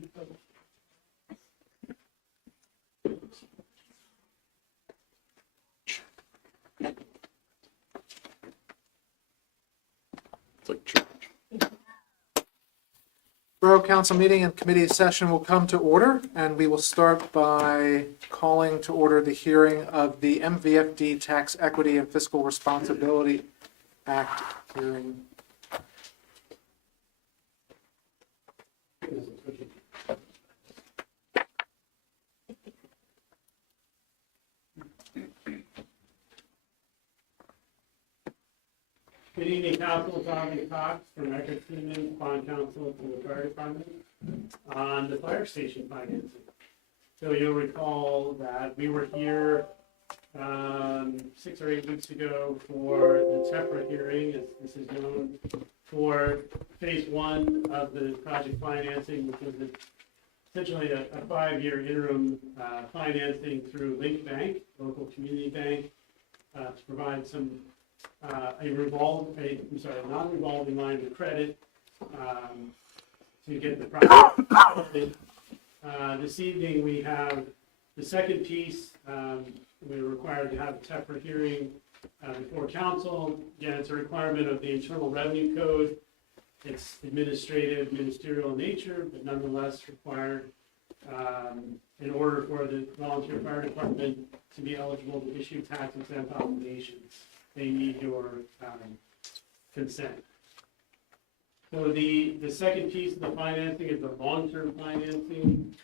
It's like church. Borough Council meeting and committee session will come to order, and we will start by calling to order the hearing of the MVFD Tax Equity and Fiscal Responsibility Act hearing. Good evening, Council. Tommy Cox from Eckert Siemens, Bond Counsel to the Fire Department on the fire station financing. So you'll recall that we were here 6 or 8 weeks ago for the TEPRA hearing, as this is known, for phase 1 of the project financing, which is essentially a 5-year interim financing through Link Bank, local community bank, to provide some a non-revolving line of credit to get the project started. This evening we have the second piece. We're required to have a TEPRA hearing before council. Again, it's a requirement of the Internal Revenue Code. It's ministerial in nature, but nonetheless required in order for the volunteer fire department to be eligible to issue tax-exempt obligations. They need your consent. So the second piece of the financing is the long-term financing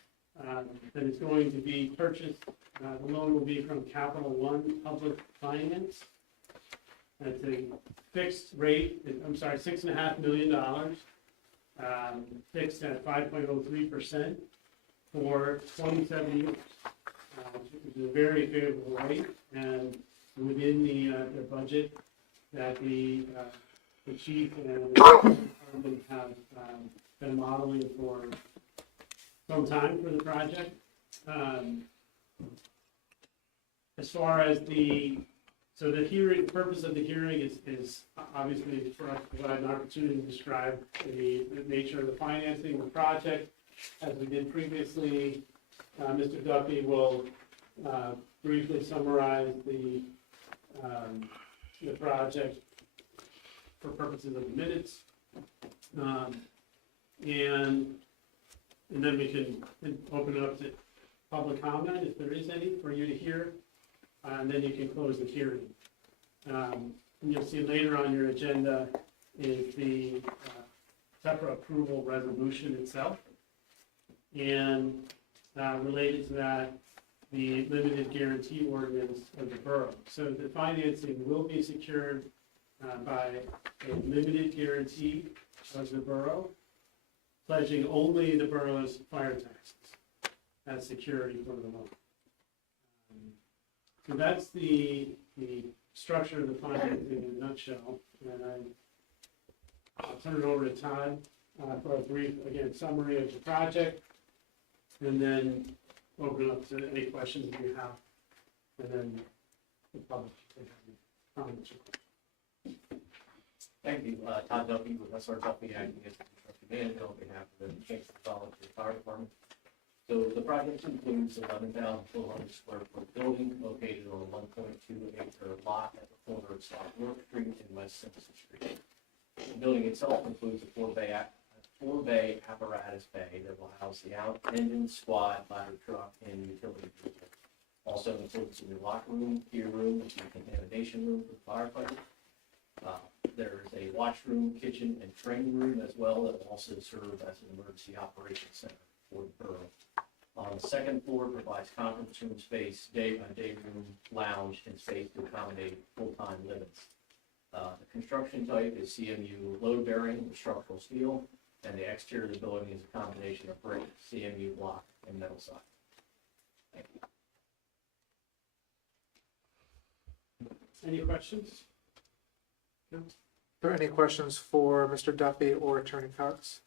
that is going to be purchased. The loan will be from Capital One Public Finance. It's a fixed rate, $6.5 million, fixed at 5.03% for 27 years, which is a very favorable rate, and within the budget that the chief and the department have been modeling for some time for the project. As far as the purpose of the hearing is obviously for us to provide an opportunity to describe the nature of the financing, the project. As we did previously, Mr. Duffy will briefly summarize the project for purposes of the minutes, and then we can open it up to public comment if there is any for you to hear, and then you can close the hearing. And you'll see later on your agenda is the TEPRA approval resolution itself, and related to that, the limited guarantee ordinance of the borough. So the financing will be secured by a limited guarantee of the borough, pledging only the borough's fire taxes as security for the loan. So that's the structure of the financing in a nutshell. And I'll turn it over to Todd for a brief, again, summary of the project, and then open up to any questions that you have, and then the public can have any comments or questions. Thank you. Todd Duffy with SR Duffy, acting as the construction manager on behalf of the Kingston Volunteer Fire Department. So the project includes 11,400 square foot building located on a 1.2 acre lot at the corner of South York Street and West Simpson Street. The building itself includes a four-bay apparatus bay that will house the engine, squad, ladder truck, and utility vehicle. Also includes a new locker room, gear room, and contamination room for firefighters. There is a washroom, kitchen, and training room as well that will also serve as an emergency operations center for the borough. On the second floor provides conference room space, day room, lounge, and space to accommodate full-time livings. The construction type is CMU load bearing with structural steel, and the exterior of the building is a combination of brick, CMU block, and metal side. Thank you. Any questions? No? Are there any questions for Mr. Duffy or Attorney Cox?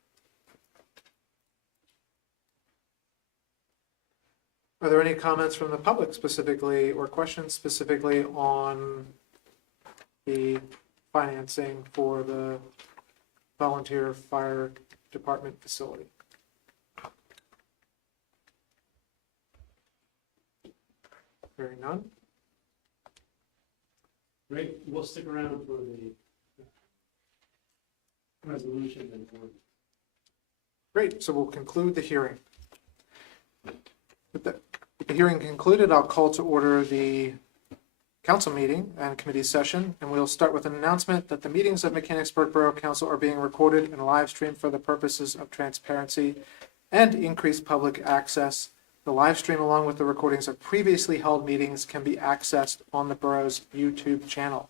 Are there any comments from the public specifically, or questions specifically on the financing for the volunteer fire department facility? Hearing none. Great, we'll stick around for the resolution and for Great, so we'll conclude the hearing. With the hearing concluded, I'll call to order the council meeting and committee session, and we'll start with an announcement that the meetings of Mechanicsburg Borough Council are being recorded and live streamed for the purposes of transparency and increased public access. The live stream, along with the recordings of previously held meetings, can be accessed on the borough's YouTube channel.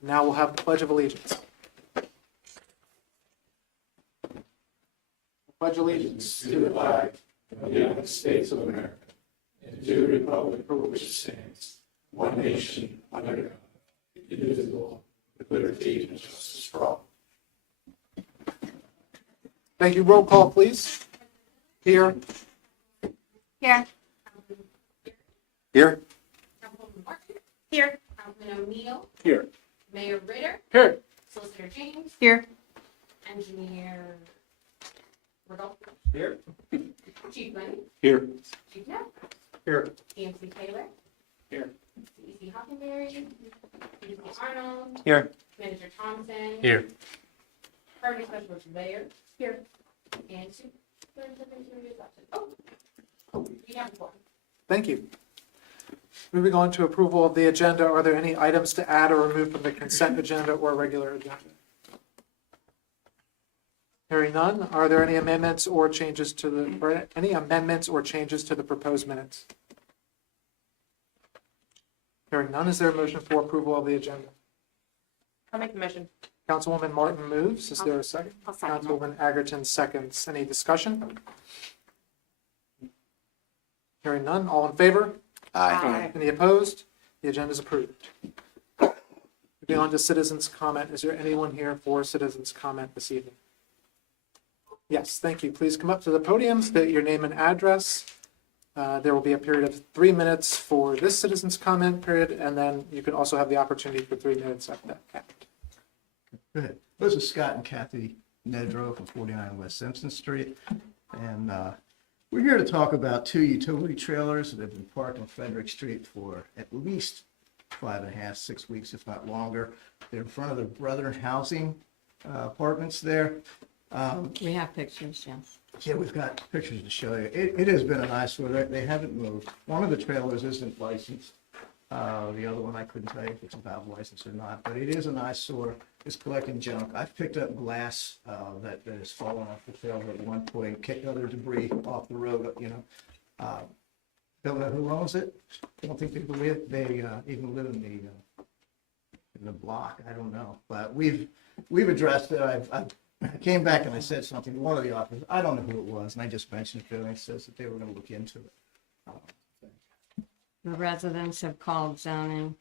Now we'll have the Pledge of Allegiance. Pledge allegiance to the flag of the United States of America and to the republic for which it stands, one nation, under God, indivisible, with liberty and justice for all. Thank you. Roll call, please. Here. Here. Here. Councilwoman Martin. Here. Councilman O'Neill. Here. Mayor Ritter. Here. Solicitor James. Here. Engineer Rodolfo. Here. Chief Lenny. Here. Chief Knapp. Here. EMC Taylor. Here. CEC Hockenberry. EMC Arnold. Here. Manager Thompson. Here. Permanent Specialist Mayor. Here. And Superintendent Julia Dutton. Oh, we have one. Thank you. Moving on to approval of the agenda, are there any items to add or remove from the consent agenda or regular agenda? Hearing none, are there any amendments or changes to the proposed minutes? Hearing none, is there a motion for approval of the agenda? I'll make the motion. Councilwoman Martin moves. Is there a second? I'll second it. Councilwoman Agerton seconds. Any discussion? Hearing none, all in favor? Aye. Any opposed? The agenda is approved. Moving on to citizens' comment. Is there anyone here for citizens' comment this evening? Yes, thank you. Please come up to the podium, state your name and address. There will be a period of 3 minutes for this citizens' comment period, and then you can also have the opportunity for 3 minutes after that. Go ahead. This is Scott and Kathy Nedrow from 49 West Simpson Street. And we're here to talk about 2 utility trailers that have been parked on Frederick Street for at least 5.5, 6 weeks, if not longer. They're in front of the Brethren Housing apartments there. We have pictures, yes. Yeah, we've got pictures to show you. It has been an eyesore. They haven't moved. One of the trailers isn't licensed. The other one, I couldn't tell you if it's a valve license or not, but it is an eyesore. It's collecting junk. I've picked up glass that has fallen off the trailer at one point, kicked other debris off the road, you know. Don't know who owns it. Don't think they even live in the block. I don't know, but we've addressed it. I came back and I said something to one of the officers. I don't know who it was, and I just mentioned it to him. He says that they were going to look into it. The residents have called zoning.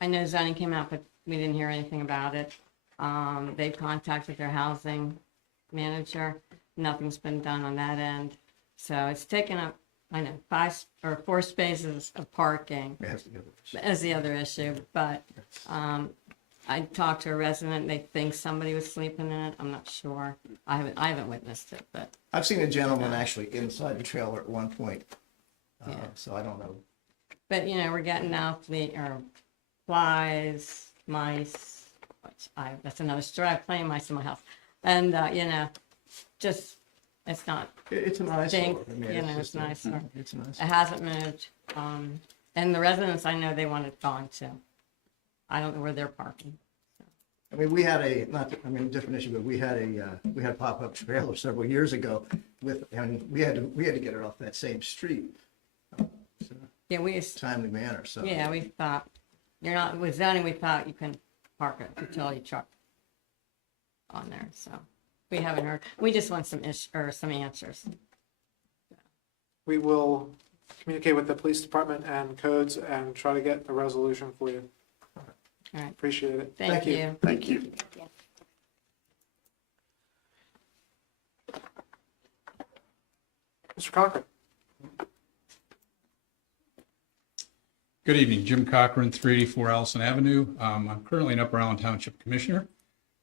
I know zoning came out, but we didn't hear anything about it. They've contacted their housing manager. Nothing's been done on that end. So it's taken up, 4 spaces of parking It has to go with it. as the other issue. But I talked to a resident. They think somebody was sleeping in it. I'm not sure. I haven't witnessed it, but I've seen a gentleman actually inside the trailer at one point. Yeah. So I don't know. But, we're getting now flies, mice, which that's another story. I have plenty of mice in my house. And, just, it's not, It's an eyesore. Stink, I mean, it's just nice. It's an it eyesore. hasn't moved. And the residents, I know they want it gone too. I don't know where they're parking. I mean, we had different issue, but we had a pop-up trailer several years ago and we had to get it off that same street. So, Yeah, we used, timely manner, so. yeah, we thought, with zoning, we thought you can park a utility truck on there, so we haven't heard. We just want some answers. We will communicate with the police department and codes and try to get a resolution for you. All right, Appreciate it. thank you. Thank you. Mr. Cochran. Good evening, Jim Cochran, 384 Allison Avenue. I'm currently an Upper Allen Township Commissioner,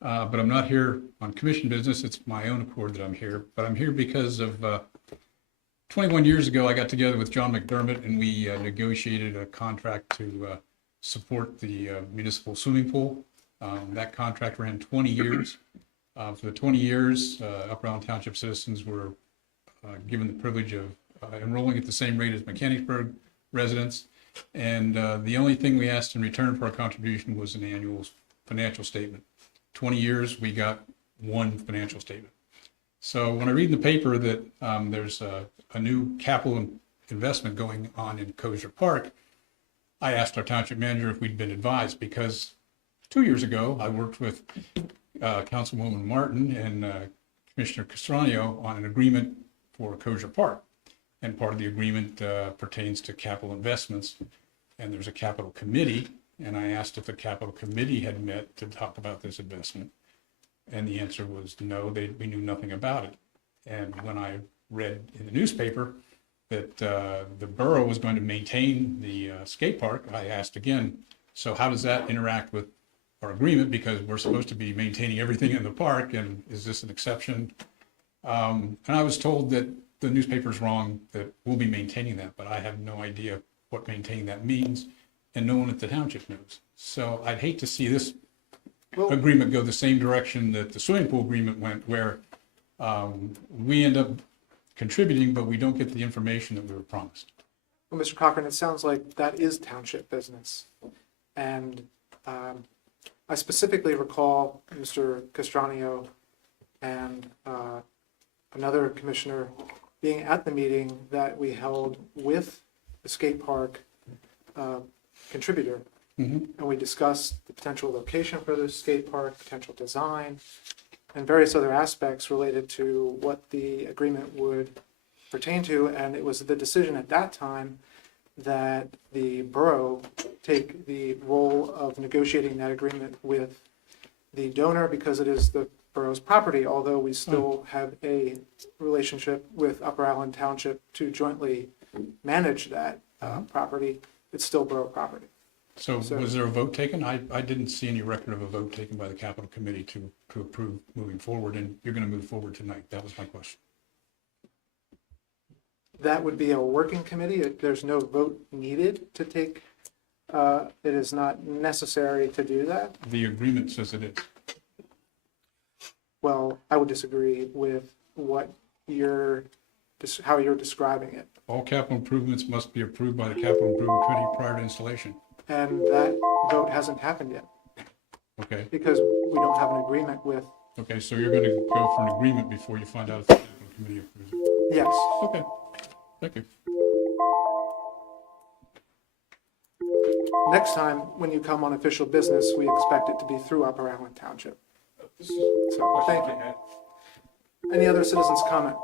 but I'm not here on commission business. It's my own accord that I'm here, but I'm here because of 21 years ago, I got together with John McDermott and we negotiated a contract to support the municipal swimming pool. That contract ran 20 years. For the 20 years, Upper Island Township citizens were given the privilege of enrolling at the same rate as Mechanicsburg residents. And the only thing we asked in return for our contribution was an annual financial statement. 20 years, we got one financial statement. So when I read in the paper that there's a new capital investment going on in Kosher Park, I asked our township manager if we'd been advised, because 2 years ago, I worked with Councilwoman Martin and Commissioner Castranio on an agreement for Kosher Park. And part of the agreement pertains to capital investments. And there's a capital committee. And I asked if the capital committee had met to talk about this investment. And the answer was no, we knew nothing about it. And when I read in the newspaper that the borough was going to maintain the skate park, I asked again, so how does that interact with our agreement? Because we're supposed to be maintaining everything in the park, and is this an exception? And I was told that the newspaper's wrong, that we'll be maintaining that, but I have no idea what maintaining that means, and no one at the township knows. So I'd hate to see this agreement go the same direction that the swimming pool agreement went, where we end up contributing, but we don't get the information that we were promised. Well, Mr. Cochran, it sounds like that is township business. And I specifically recall Mr. Castranio and another commissioner being at the meeting that we held with the skate park contributor. Mm-hmm. And we discussed the potential location for the skate park, potential design, and various other aspects related to what the agreement would pertain to. And it was the decision at that time that the borough take the role of negotiating that agreement with the donor, because it is the borough's property, although we still have a relationship with Upper Island Township to jointly manage that property. It's still borough property. So was there a vote taken? I didn't see any record of a vote taken by the capital committee to approve moving forward, and you're going to move forward tonight. That was my question. That would be a working committee. There's no vote needed to take. It is not necessary to do that. The agreement says it is. Well, I would disagree with what how you're describing it. All capital improvements must be approved by the capital improvement committee prior to installation. And that vote hasn't happened yet Okay. because we don't have an agreement with, Okay, so you're going to go for an agreement before you find out if the capital committee approves it. yes. Okay. Thank you. Next time, when you come on official business, we expect it to be through Upper Island Township. So, thank you. Any other citizens' comment?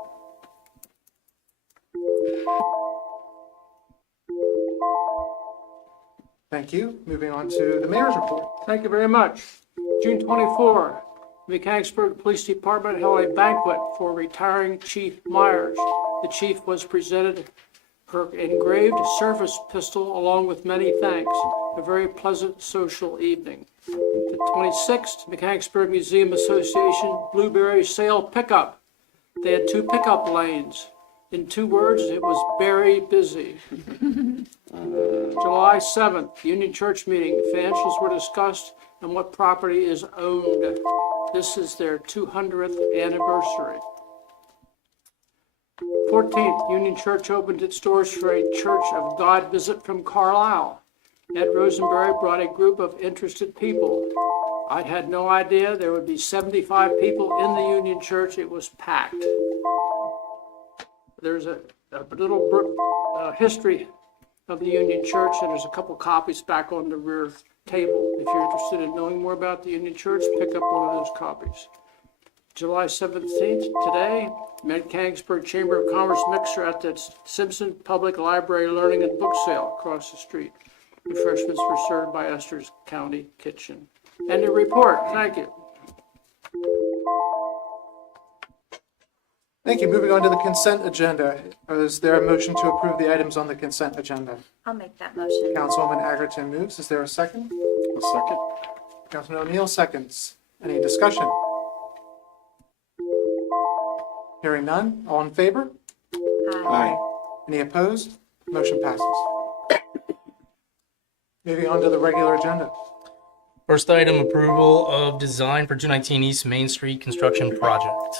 Thank you. Moving on to the mayor's report. Thank you very much. June 24, the Mechanicsburg Police Department held a banquet for retiring Chief Myers. The chief was presented her engraved service pistol along with many thanks. A very pleasant social evening. The 26th, Mechanicsburg Museum Association Blueberry Sale Pickup. They had 2 pickup lanes. In 2 words, it was very busy. July 7th, Union Church meeting. Financials were discussed and what property is owned. This is their 200th anniversary. 14th, Union Church opened its doors for a Church of God visit from Carlisle. Ed Rosenberry brought a group of interested people. I had no idea there would be 75 people in the Union Church. It was packed. There's a little history of the Union Church, and there's a couple copies back on the rear table. If you're interested in knowing more about the Union Church, pick up one of those copies. July 17th, today, Mechanicsburg Chamber of Commerce mixer at the Simpson Public Library Learning and Book Sale across the street. Refreshments were served by Esther's County Kitchen. End of report. Thank you. Thank you. Moving on to the consent agenda. Is there a motion to approve the items on the consent agenda? I'll make that motion. Councilwoman Agerton moves. Is there a second? A second. Councilman O'Neill seconds. Any discussion? Hearing none. All in favor? Aye. Any opposed? Motion passes. Moving on to the regular agenda. First item, approval of design for 219 East Main Street construction project.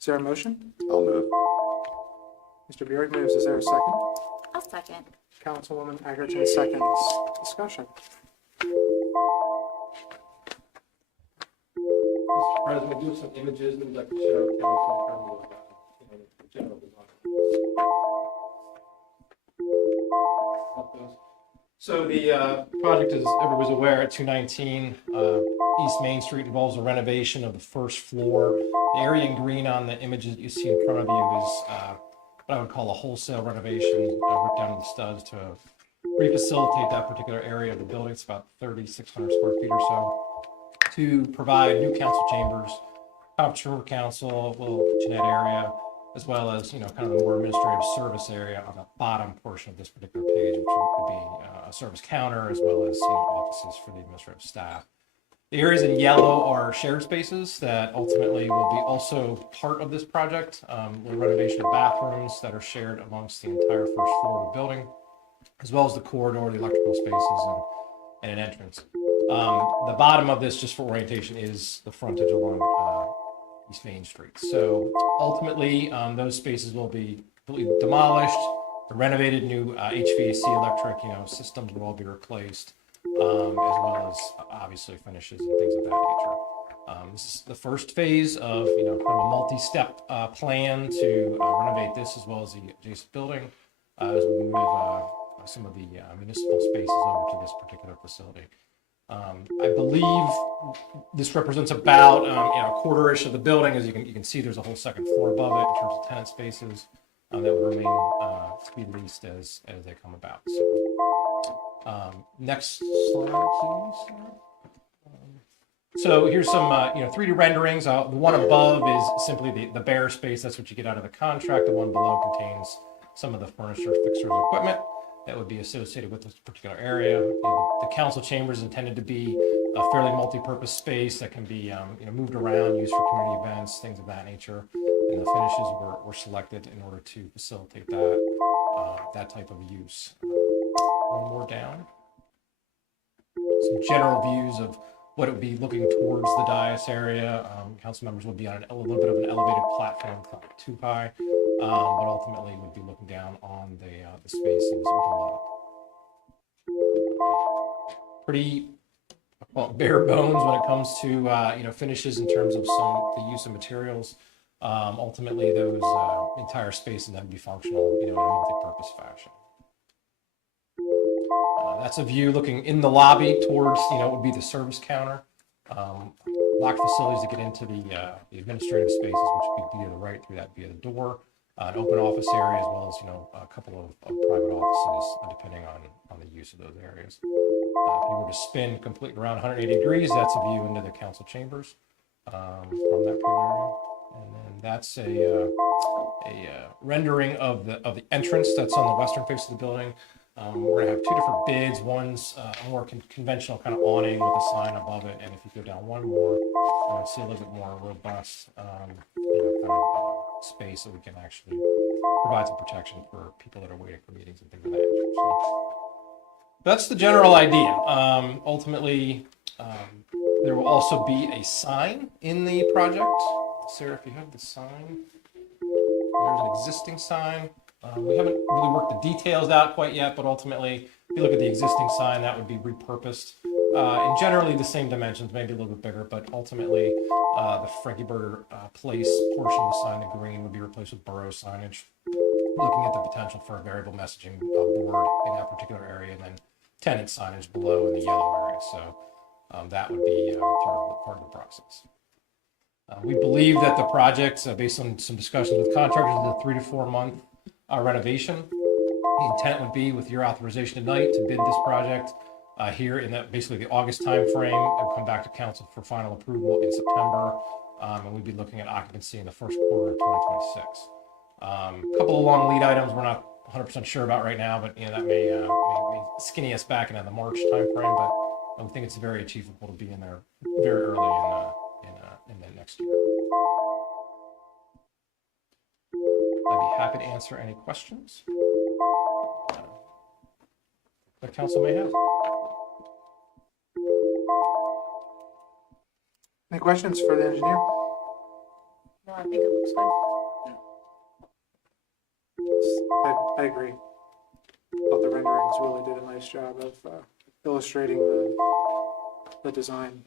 Is there a motion? I'll move. Mr. Burek moves. Is there a second? I'll second. Councilwoman Egerton seconds. Discussion. Mr. President, we do have some images we'd like to show council in terms of, general design. So the project, as everybody's aware, at 219 East Main Street involves a renovation of the first floor. The area in green on the images that you see in front of you is what I would call a wholesale renovation, ripped down to the studs to re-facilitate that particular area of the building. It's about 3,600 square feet or so, to provide new council chambers, conference room for council, a little kitchenette area, as well as, kind of the more administrative service area on the bottom portion of this particular page, which would be a service counter, as well as, offices for the administrative staff. The areas in yellow are shared spaces that ultimately will be also part of this project. The renovation of bathrooms that are shared amongst the entire first floor of the building, as well as the corridor, the electrical spaces, and an entrance. The bottom of this, just for orientation, is the frontage along East Main Street. So ultimately, those spaces will be completely demolished, renovated, new HVAC, electric, systems will all be replaced, as well as obviously finishes and things of that nature. This is the first phase of, kind of a multi-step plan to renovate this as well as the adjacent building as we move some of the municipal spaces over to this particular facility. I believe this represents about a quarter-ish of the building. As you can see, there's a whole second floor above it in terms of tenant spaces that will remain to be leased as they come about. So, next slide, please. So here's some 3D renderings. The one above is simply the bare space. That's what you get out of the contract. The one below contains some of the furniture, fixtures, equipment that would be associated with this particular area. The council chamber is intended to be a fairly multi-purpose space that can be moved around, used for community events, things of that nature. And the finishes were selected in order to facilitate that type of use. One more down. Some general views of what it would be looking towards the dais area. Council members would be on a little bit of an elevated platform, not too high, but ultimately would be looking down on the spaces below. Pretty bare bones when it comes to finishes in terms of the use of materials. Ultimately, those entire spaces then be functional, in a multi-purpose fashion. That's a view looking in the lobby towards, would be the service counter. Locked facilities to get into the administrative spaces, which would be to the right through that via the door. An open office area, as well as, a couple of private offices, depending on the use of those areas. If you were to spin completely around 180 degrees, that's a view into the council chambers from that area. And then that's a rendering of the entrance that's on the western face of the building. We're gonna have two different bids. One's a more conventional kind of awning with a sign above it, and if you go down one more, you'll see a little bit more robust, space that we can actually provide some protection for people that are waiting for meetings and things of that nature. So that's the general idea. Ultimately, there will also be a sign in the project. Sarah, if you have the sign, there's an existing sign. We haven't really worked the details out quite yet, but ultimately, if you look at the existing sign, that would be repurposed in generally the same dimensions, maybe a little bit bigger, but ultimately, the Frankie Burger Place portion of the sign, the green, would be replaced with Borough signage, looking at the potential for a variable messaging board in that particular area, and then tenant signage below in the yellow area. So that would be part of the process. We believe that the project, based on some discussions with contractors, is a 3 to 4 month renovation. The intent would be, with your authorization tonight, to bid this project here in that basically the August timeframe, and come back to council for final approval in September, and we'd be looking at occupancy in the first quarter of 2026. A couple of long lead items we're not 100% sure about right now, but that may skinny us back into the March timeframe. But I think it's very achievable to be in there very early in the next year. I'd be happy to answer any questions that council may have. Any questions for the engineer? No, I think it looks good. I agree. Thought the renderings really did a nice job of illustrating the design.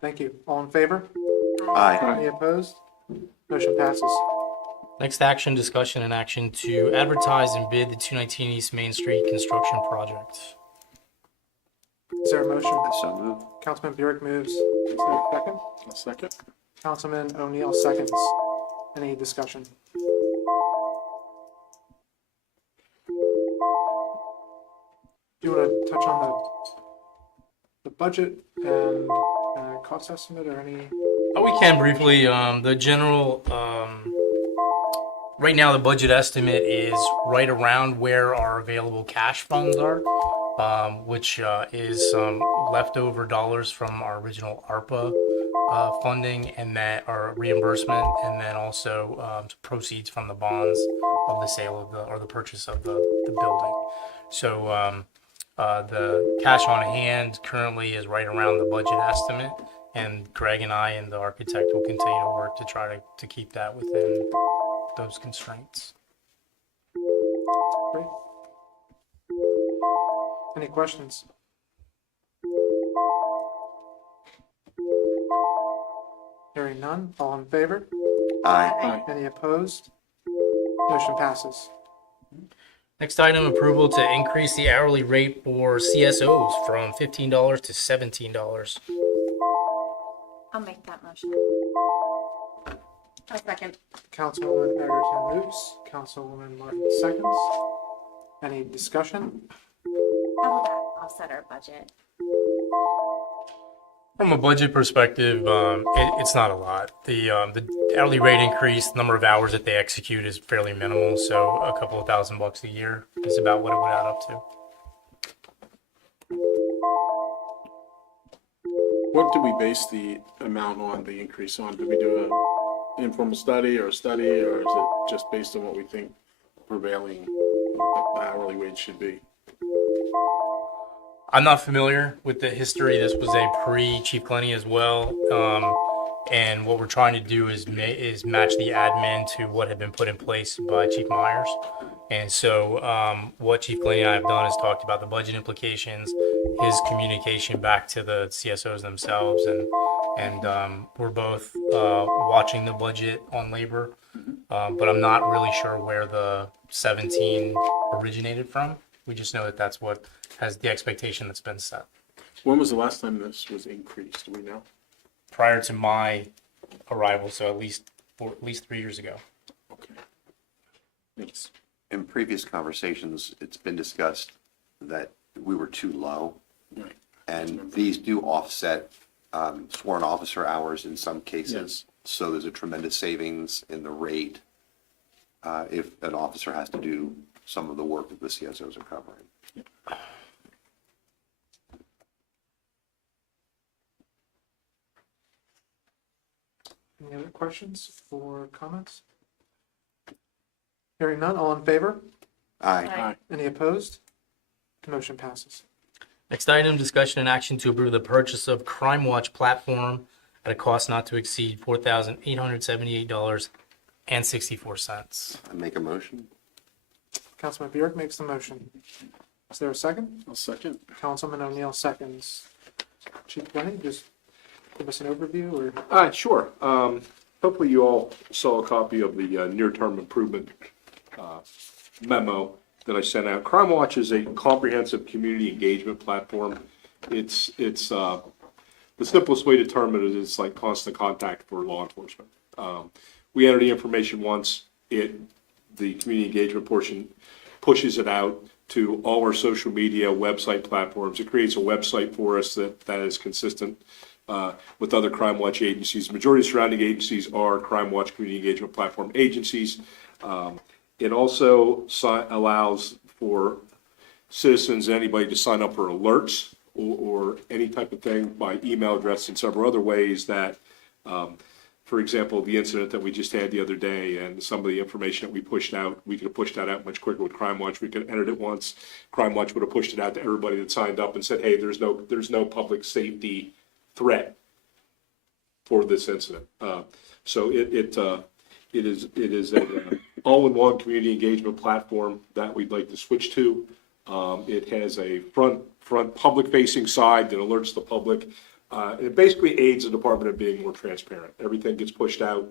Thank you. All in favor? Aye. Any opposed? Motion passes. Next action, discussion, and action to advertise and bid the 219 East Main Street construction project. Is there a motion? So moved. Councilman Burek moves. Is there a second? A second. Councilman O'Neill seconds. Any discussion? Do you want to touch on the budget and cost estimate or any? We can briefly, the general, right now the budget estimate is right around where our available cash funds are, which is some leftover dollars from our original ARPA funding and that our reimbursement, and then also proceeds from the bonds of the sale of or the purchase of the building. So the cash on hand currently is right around the budget estimate, and Greg and I and the architect will continue to work to try to keep that within those constraints. Great. Any questions? Hearing none. All in favor? Aye. Any opposed? Motion passes. Next item, approval to increase the hourly rate for CSOs from $15 to $17. I'll make that motion. A second. Councilwoman Egerton moves. Councilwoman Martin seconds. Any discussion? How will that offset our budget? From a budget perspective, it's not a lot. The hourly rate increase, the number of hours that they execute is fairly minimal, so a couple of $1,000 a year is about what it would add up to. What do we base the amount on, the increase on? Do we do an informal study or a study, or is it just based on what we think prevailing hourly wage should be? I'm not familiar with the history. This was a pre-Chief Glenny as well. And what we're trying to do is match the admin to what had been put in place by Chief Myers. And so what Chief Glenny and I have done is talked about the budget implications, his communication back to the CSOs themselves. And we're both watching the budget on labor, but I'm not really sure where the 17 originated from. We just know that that's what has the expectation that's been set. When was the last time this was increased? Do we know? Prior to my arrival, so at least 3 years ago. Okay. Thanks. In previous conversations, it's been discussed that we were too low. Right. And these do offset sworn officer hours in some cases. Yes. So there's a tremendous savings in the rate if an officer has to do some of the work that the CSOs are covering. Any other questions or comments? Hearing none. All in favor? Aye. Aye. Any opposed? Motion passes. Next item, discussion and action to approve the purchase of Crime Watch platform at a cost not to exceed $4,878.64. I make a motion. Councilman Burek makes the motion. Is there a second? I'll second. Councilman O'Neill seconds. Chief Glenny, just give us an overview or? Sure. Hopefully you all saw a copy of the near-term improvement memo that I sent out. Crime Watch is a comprehensive community engagement platform. It's the simplest way to term it is it's like constant contact for law enforcement. We enter the information once, the community engagement portion pushes it out to all our social media, website platforms. It creates a website for us that is consistent with other Crime Watch agencies. The majority of surrounding agencies are Crime Watch community engagement platform agencies. It also allows for citizens, anybody to sign up for alerts or any type of thing by email address and several other ways that, for example, the incident that we just had the other day and some of the information that we pushed out, we could have pushed that out much quicker with Crime Watch. We could have entered it once. Crime Watch would have pushed it out to everybody that signed up and said, hey, there's no public safety threat for this incident. So it is a all-in-one community engagement platform that we'd like to switch to. It has a front public-facing side that alerts the public. It basically aids the department in being more transparent. Everything gets pushed out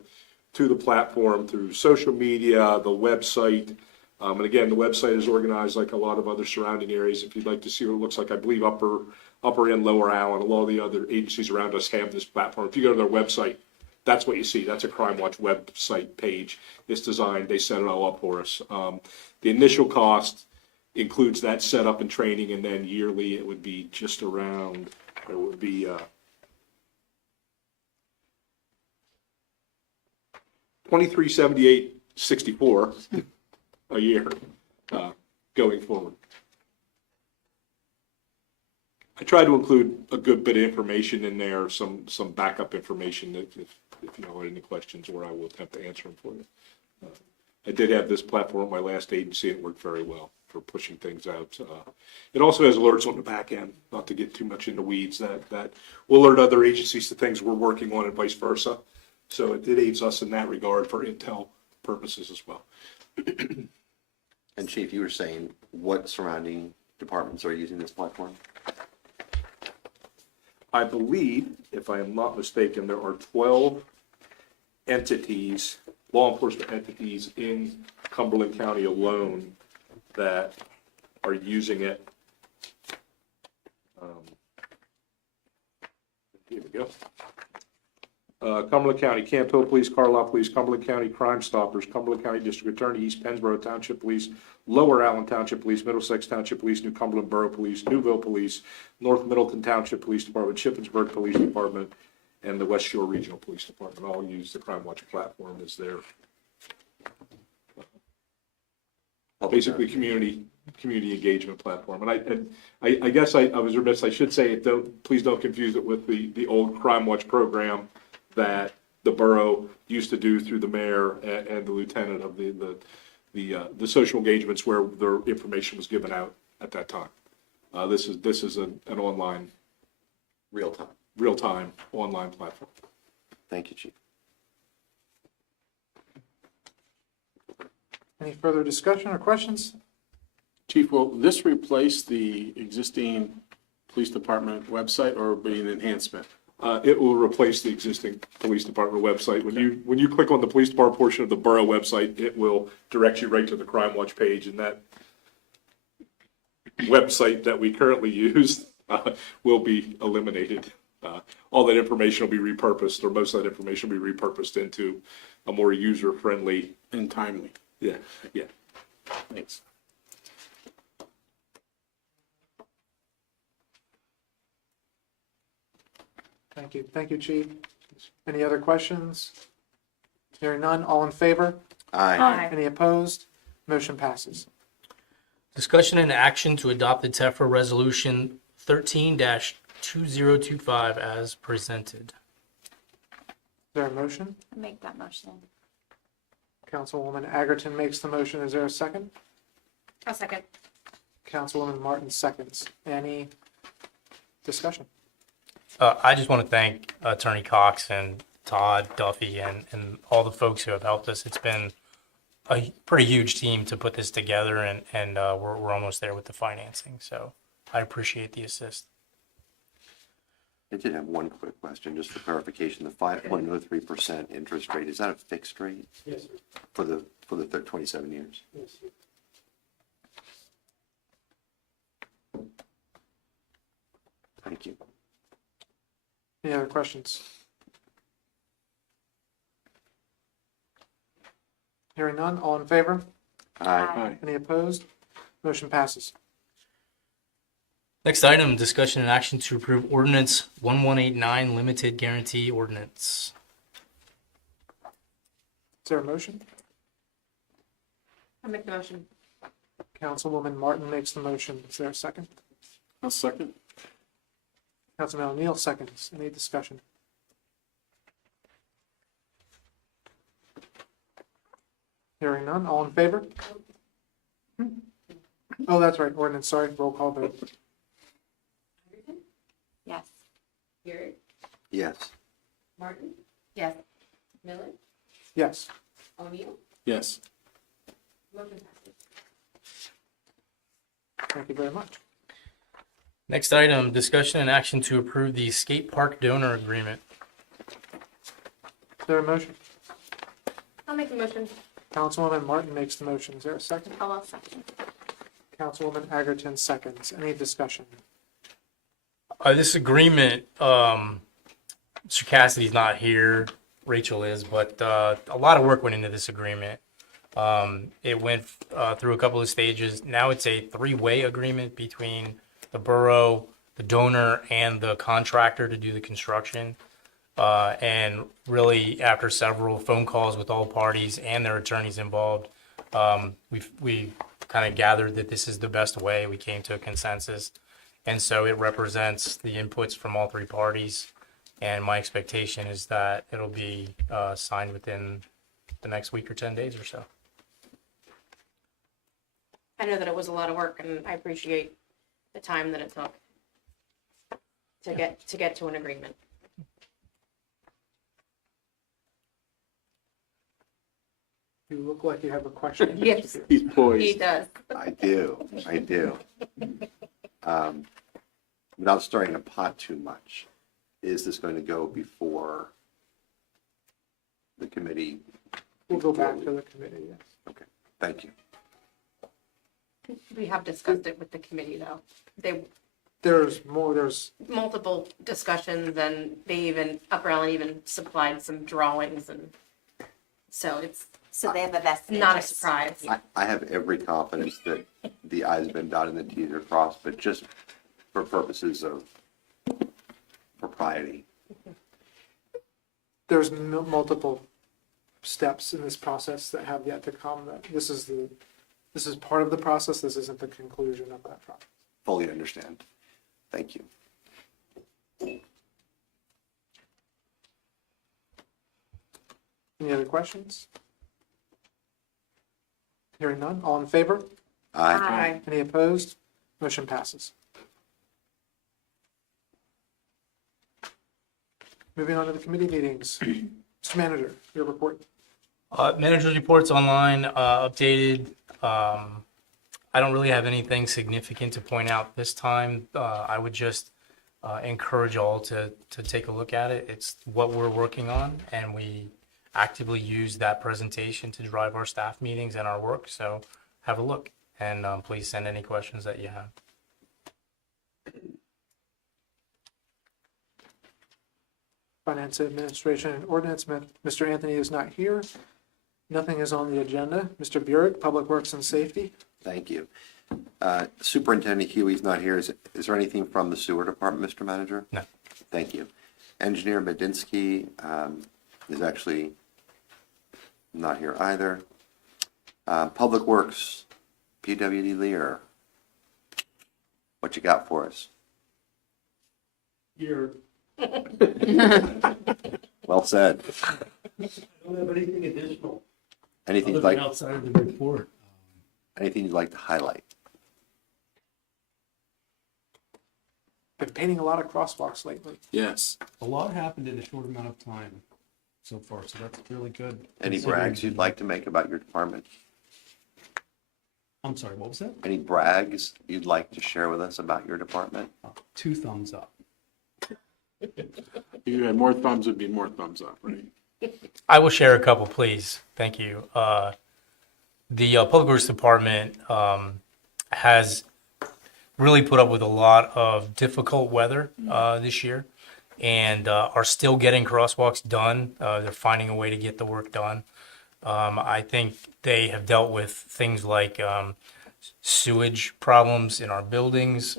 to the platform through social media, the website. And again, the website is organized like a lot of other surrounding areas. If you'd like to see what it looks like, I believe Upper and Lower Allen, a lot of the other agencies around us have this platform. If you go to their website, that's what you see. That's a Crime Watch website page. It's designed, they set it all up for us. The initial cost includes that setup and training, and then yearly it would be just around, it would be $2378.64 a year going forward. I try to include a good bit of information in there, some backup information that if you know any questions, or I will attempt to answer them for you. I did have this platform at my last agency, and it worked very well for pushing things out. It also has alerts on the back end, not to get too much into weeds, that will alert other agencies to things we're working on and vice versa. So it aids us in that regard for intel purposes as well. And Chief, you were saying what surrounding departments are using this platform? I believe, if I am not mistaken, there are 12 entities, law enforcement entities in Cumberland County alone that are using it. Here we go. Cumberland County, Campbell Police, Carlisle Police, Cumberland County Crime Stoppers, Cumberland County District Attorney, East Pennsboro Township Police, Lower Allen Township Police, Middlesex Township Police, New Cumberland Borough Police, Newville Police, North Middleton Township Police Department, Shippensburg Police Department, and the West Shore Regional Police Department all use the Crime Watch platform as their basically community engagement platform. And I guess I was remiss, I should say it, please don't confuse it with the old Crime Watch program that the borough used to do through the mayor and the lieutenant of the social engagements where their information was given out at that time. This is an online, real-time online platform. Thank you, Chief. Any further discussion or questions? Chief, will this replace the existing police department website or be an enhancement? It will replace the existing police department website. When you click on the police department portion of the borough website, it will direct you right to the Crime Watch page, and that website that we currently use will be eliminated. All that information will be repurposed, or most of that information will be repurposed into a more user-friendly. And timely. Yeah. Thanks. Thank you, Chief. Any other questions? Hearing none, all in favor? Aye. Any opposed? Motion passes. Discussion and action to adopt the TEFRA Resolution 13-2025 as presented. Is there a motion? Make that motion. Councilwoman Agerton makes the motion. Is there a second? I'll second. Councilwoman Martin seconds. Any discussion? I just want to thank Attorney Cox and Todd Duffy and all the folks who have helped us. It's been a pretty huge team to put this together, and we're almost there with the financing. So I appreciate the assist. I did have one quick question, just for clarification. The 5.03% interest rate, is that a fixed rate Yes, sir. for the 27 years? Yes, sir. Thank you. Any other questions? Hearing none, all in favor? Aye. Any opposed? Motion passes. Next item, discussion and action to approve ordinance 1189 limited guarantee ordinance. Is there a motion? I'll make the motion. Councilwoman Martin makes the motion. Is there a second? I'll second. Councilman O'Neill seconds. Any discussion? Hearing none. All in favor? Oh, that's right. Ordinance, sorry. Roll call vote. Anderson, Yes. Garrett, Yes. Martin, Yes. Miller, Yes. O'Neill, Yes. motion passes. Thank you very much. Next item, discussion and action to approve the skate park donor agreement. Is there a motion? I'll make the motion. Councilwoman Martin makes the motion. Is there a second? I'll second. Councilwoman Egerton seconds. Any discussion? This agreement, Mr. Cassidy's not here, Rachel is, but a lot of work went into this agreement. It went through a couple of stages. Now it's a three-way agreement between the borough, the donor, and the contractor to do the construction. And really, after several phone calls with all parties and their attorneys involved, we kind of gathered that this is the best way. We came to a consensus. And so it represents the inputs from all three parties. And my expectation is that it'll be signed within the next week or 10 days or so. I know that it was a lot of work, and I appreciate the time that it took to get to an agreement. You look like you have a question. Yes. He's He poised. does. I do. Without stirring the pot too much, is this going to go before the committee? We'll go back to the committee, yes. Okay, thank you. We have discussed it with the committee, though. There's Multiple discussions, and they even, Upper Island even supplied some drawings, and so it's So they have a vested not a interest. surprise. I have every confidence that the i's have been dotted and the t's are crossed, but just for purposes of propriety. there's multiple steps in this process that have yet to come. This is part of the process. This isn't the conclusion of that process. Fully understand. Thank you. Any other questions? Hearing none. All in favor? Aye. Any opposed? Motion passes. Moving on to the committee meetings. Mr. Manager, your report. Manager's reports online, updated. I don't really have anything significant to point out this time. I would just encourage all to take a look at it. It's what we're working on, and we actively use that presentation to drive our staff meetings and our work. So have a look, and please send any questions that you have. Finance Administration and Ordinance. Mr. Anthony is not here. Nothing is on the agenda. Mr. Burek, Public Works and Safety. Thank you. Superintendent Huey's not here. Is there anything from the sewer department, Mr. Manager? No. Thank you. Engineer Medinsky is actually not here either. Public Works, PWD Lear. What you got for us? Here, Well said. I don't have anything additional, Anything other you'd like, than outside of the report. anything you'd like to highlight? Been painting a lot of crosswalks lately. Yes. A lot happened in a short amount of time so far, so that's really good. Any considering brags you'd like to make about your department? I'm sorry, what was that? Any brags you'd like to share with us about your department? 2 thumbs up. If you had more thumbs, it'd be more thumbs up, right? I will share a couple, please. Thank you. The Public Works Department has really put up with a lot of difficult weather this year and are still getting crosswalks done. They're finding a way to get the work done. I think they have dealt with things like sewage problems in our buildings.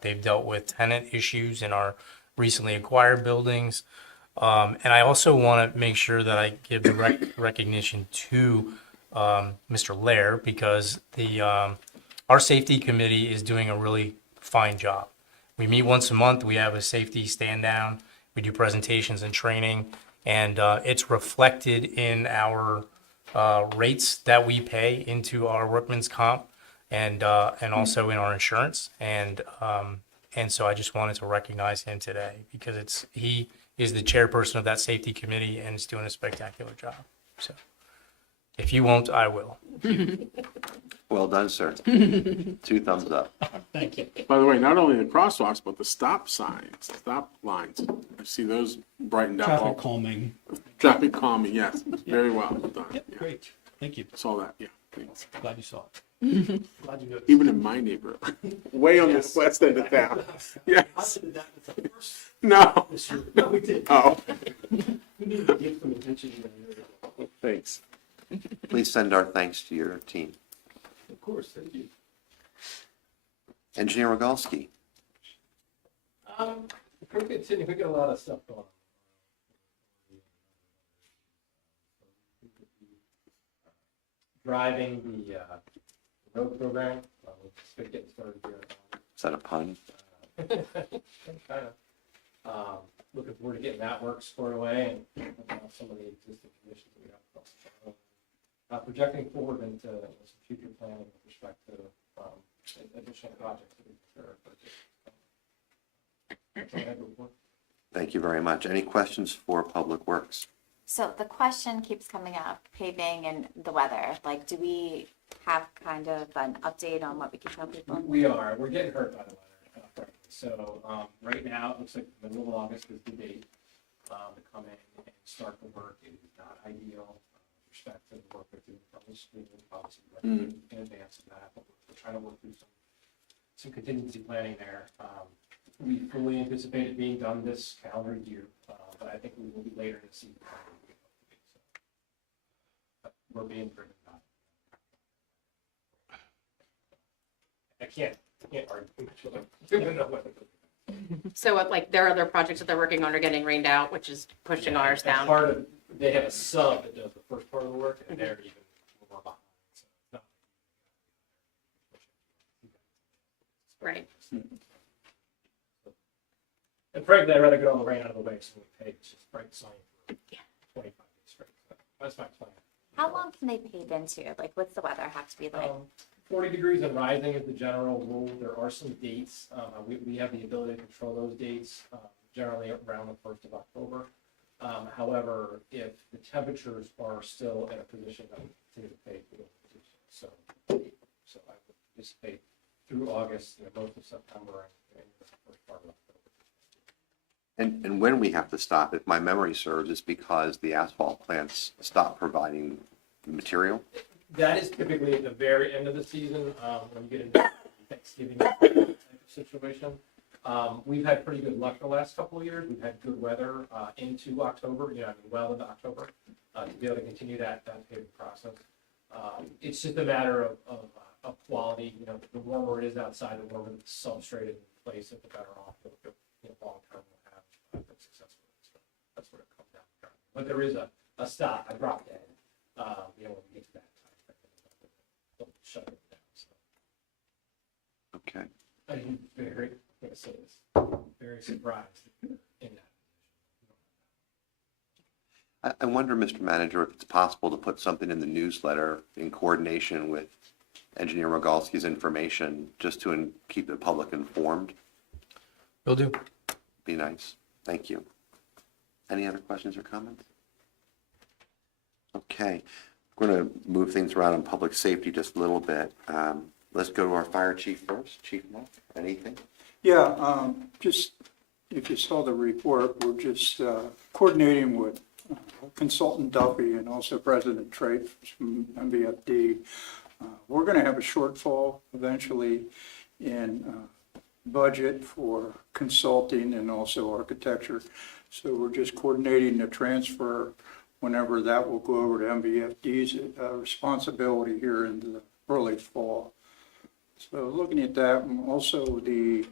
They've dealt with tenant issues in our recently acquired buildings. And I also want to make sure that I give the recognition to Mr. Lair because our safety committee is doing a really fine job. We meet once a month. We have a safety stand down. We do presentations and training, and it's reflected in our rates that we pay into our workman's comp and also in our insurance. And so I just wanted to recognize him today because he is the chairperson of that safety committee and is doing a spectacular job. So if you won't, I will. Well done, sir. 2 thumbs up. Thank you. By the way, not only the crosswalks, but the stop signs, stop lines. I see those brightened up. Traffic calming. Traffic calming, yes. Very well done. Yep, Yeah. great. Thank you. Saw that, yeah. Thanks. Glad you saw it. Glad you noticed. Even in my neighborhood, way on the west end of town. Yes. No. No, we did. Oh, We need to give some attention to that. thanks. Please send our thanks to your team. Of course, thank you. Engineer Rogalski. We continue, we got a lot of stuff going on. Driving the road program, we're just getting started here. Is that a pun? Kind of. Looking forward to getting that work squared away and some of the existing conditions that we have across the road. Projecting forward into some future planning with respect to additional projects that we consider. Thank you very much. Any questions for Public Works? So the question keeps coming up, paving and the weather. Like, do we have kind of an update on what we can tell people? We're getting hurt by the weather, frankly. So right now, it looks like the middle of August is the date to come in and start the work. It is not ideal with respect to the work we're doing from the school, obviously in advance of that, but we're trying to work through some contingency planning there. We fully anticipate it being done this calendar year, but I think we will be later in the season. But we're being driven by it. I can't argue. So like there are other projects that they're working on are getting rained out, which is pushing ours That's down. part of, they have a sub that does the first part of the work, and they're even more behind. So it's not- Right. And frankly, I'd rather get all the rain out of the way so we pay, it's just bright sunny for 25 days straight. So that's my plan. How long can they pave into? Like, what's the weather have to be like? 40 degrees and rising is the general rule. There are some dates. We have the ability to control those dates, generally around the 1st of October. However, if the temperatures are still in a position that we continue to pay for those positions. So I would anticipate through August, most of September, and the first part of October. And when we have to stop, if my memory serves, it's because the asphalt plants stop providing material? That is typically at the very end of the season, when you get into Thanksgiving type of situation. We've had pretty good luck the last couple of years. We've had good weather into October, well into October, to be able to continue that paving process. It's just a matter of quality. The warmer it is outside, the warmer the substrate is in place, the better off long term we'll have good success with it. So that's what it comes down to. But there is a stop, a drop dead, when we get to that time. They'll shut it down. So. Okay. I'm very, I'm gonna say this, very surprised in that. I wonder, Mr. Manager, if it's possible to put something in the newsletter in coordination with Engineer Rogalski's information, just to keep the public informed. Will do. Be nice. Thank you. Any other questions or comments? Okay, we're going to move things around on public safety just a little bit. Let's go to our fire chief first. Chief Mack, anything? Yeah, just, if you saw the report, we're just coordinating with consultant Duffy and also President Trate from MVFD. We're going to have a shortfall eventually in budget for consulting and also architecture. So we're just coordinating the transfer whenever that will go over to MVFD's responsibility here in the early fall. So looking at that, and also the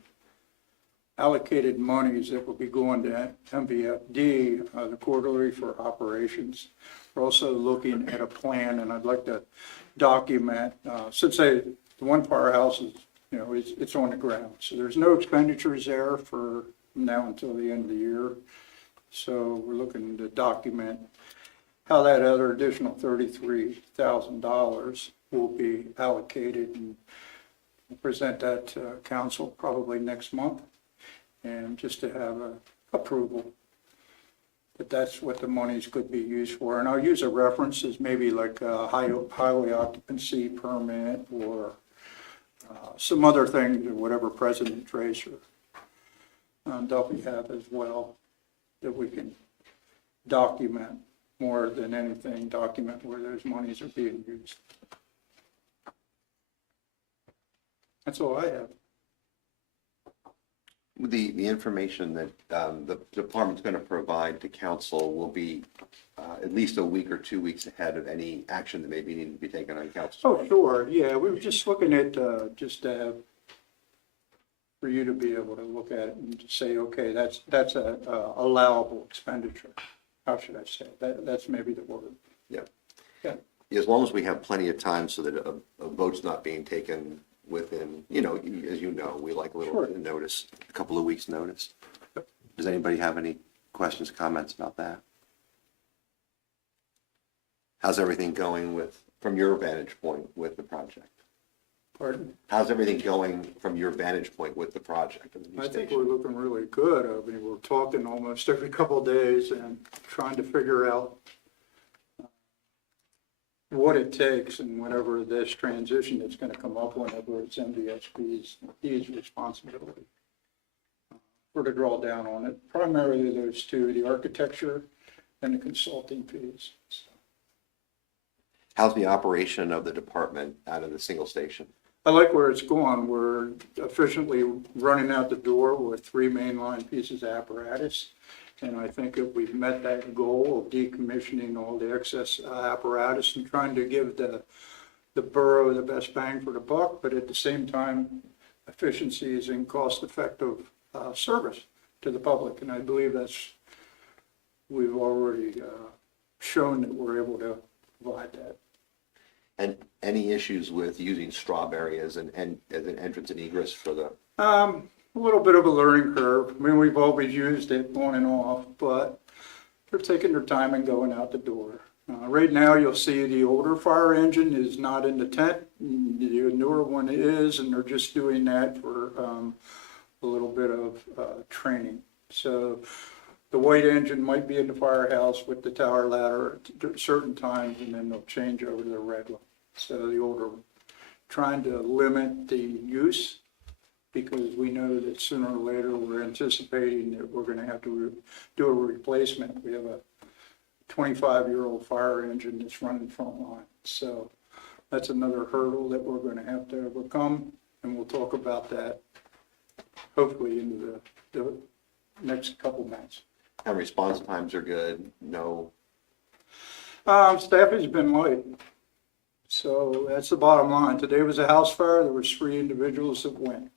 allocated monies that will be going to MVFD, the quarterly for operations. We're also looking at a plan, and I'd like to document, since the one firehouse is you know, it's on the ground. So there's no expenditures there for now until the end of the year. So we're looking to document how that other additional $33,000 will be allocated, and present that to council probably next month, and just to have a approval that that's what the monies could be used for. And I'll use a reference as maybe like a highway occupancy permit, or some other things, or whatever President Tracer Duffy have as well, that we can document more than anything, document where those monies are being used. That's all I have. The information that the department's going to provide to council will be at least a week or 2 weeks ahead of any action that may be needed to be taken on council. Oh, sure, yeah, we were just looking at, just to have, for you to be able to look at it and say, okay, that's a allowable expenditure. How should I say it? That's maybe the word. Yeah. Yeah. As long as we have plenty of time so that a vote's not being taken within, you know, as you know, we like a little bit of notice, a couple of weeks' notice. Does anybody have any questions, comments about that? How's everything going from your vantage point with the project? Pardon? How's everything going from your vantage point with the project? I think we're looking really good. I mean, we're talking almost every couple of days and trying to figure out what it takes, and whatever this transition that's going to come up, whenever it's MVSB's responsibility for to draw down on it. Primarily those two, the architecture and the consulting fees. So how's the operation of the department out of the single station? I like where it's going. We're efficiently running out the door with 3 mainline pieces of apparatus. And I think if we've met that goal of decommissioning all the excess apparatus and trying to give the borough the best bang for the buck, but at the same time, efficiencies and cost-effective service to the public. And I believe we've already shown that we're able to provide that. And any issues with using Strawberry as an entrance and egress for the? A little bit of a learning curve. I mean, we've always used it on and off, but they're taking their time and going out the door. Right now, you'll see the older fire engine is not in the tent. The newer one is, and they're just doing that for a little bit of training. So the white engine might be in the firehouse with the tower ladder at certain times, and then they'll change over to the red one. So the older one, trying to limit the use, because we know that sooner or later we're anticipating that we're going to have to do a replacement. We have a 25-year-old fire engine that's running front line. So that's another hurdle that we're going to have to overcome, and we'll talk about that hopefully into the next couple months. And response times are good, no? Staff has been light. So that's the bottom line. Today was a house fire. There was 3 individuals that went.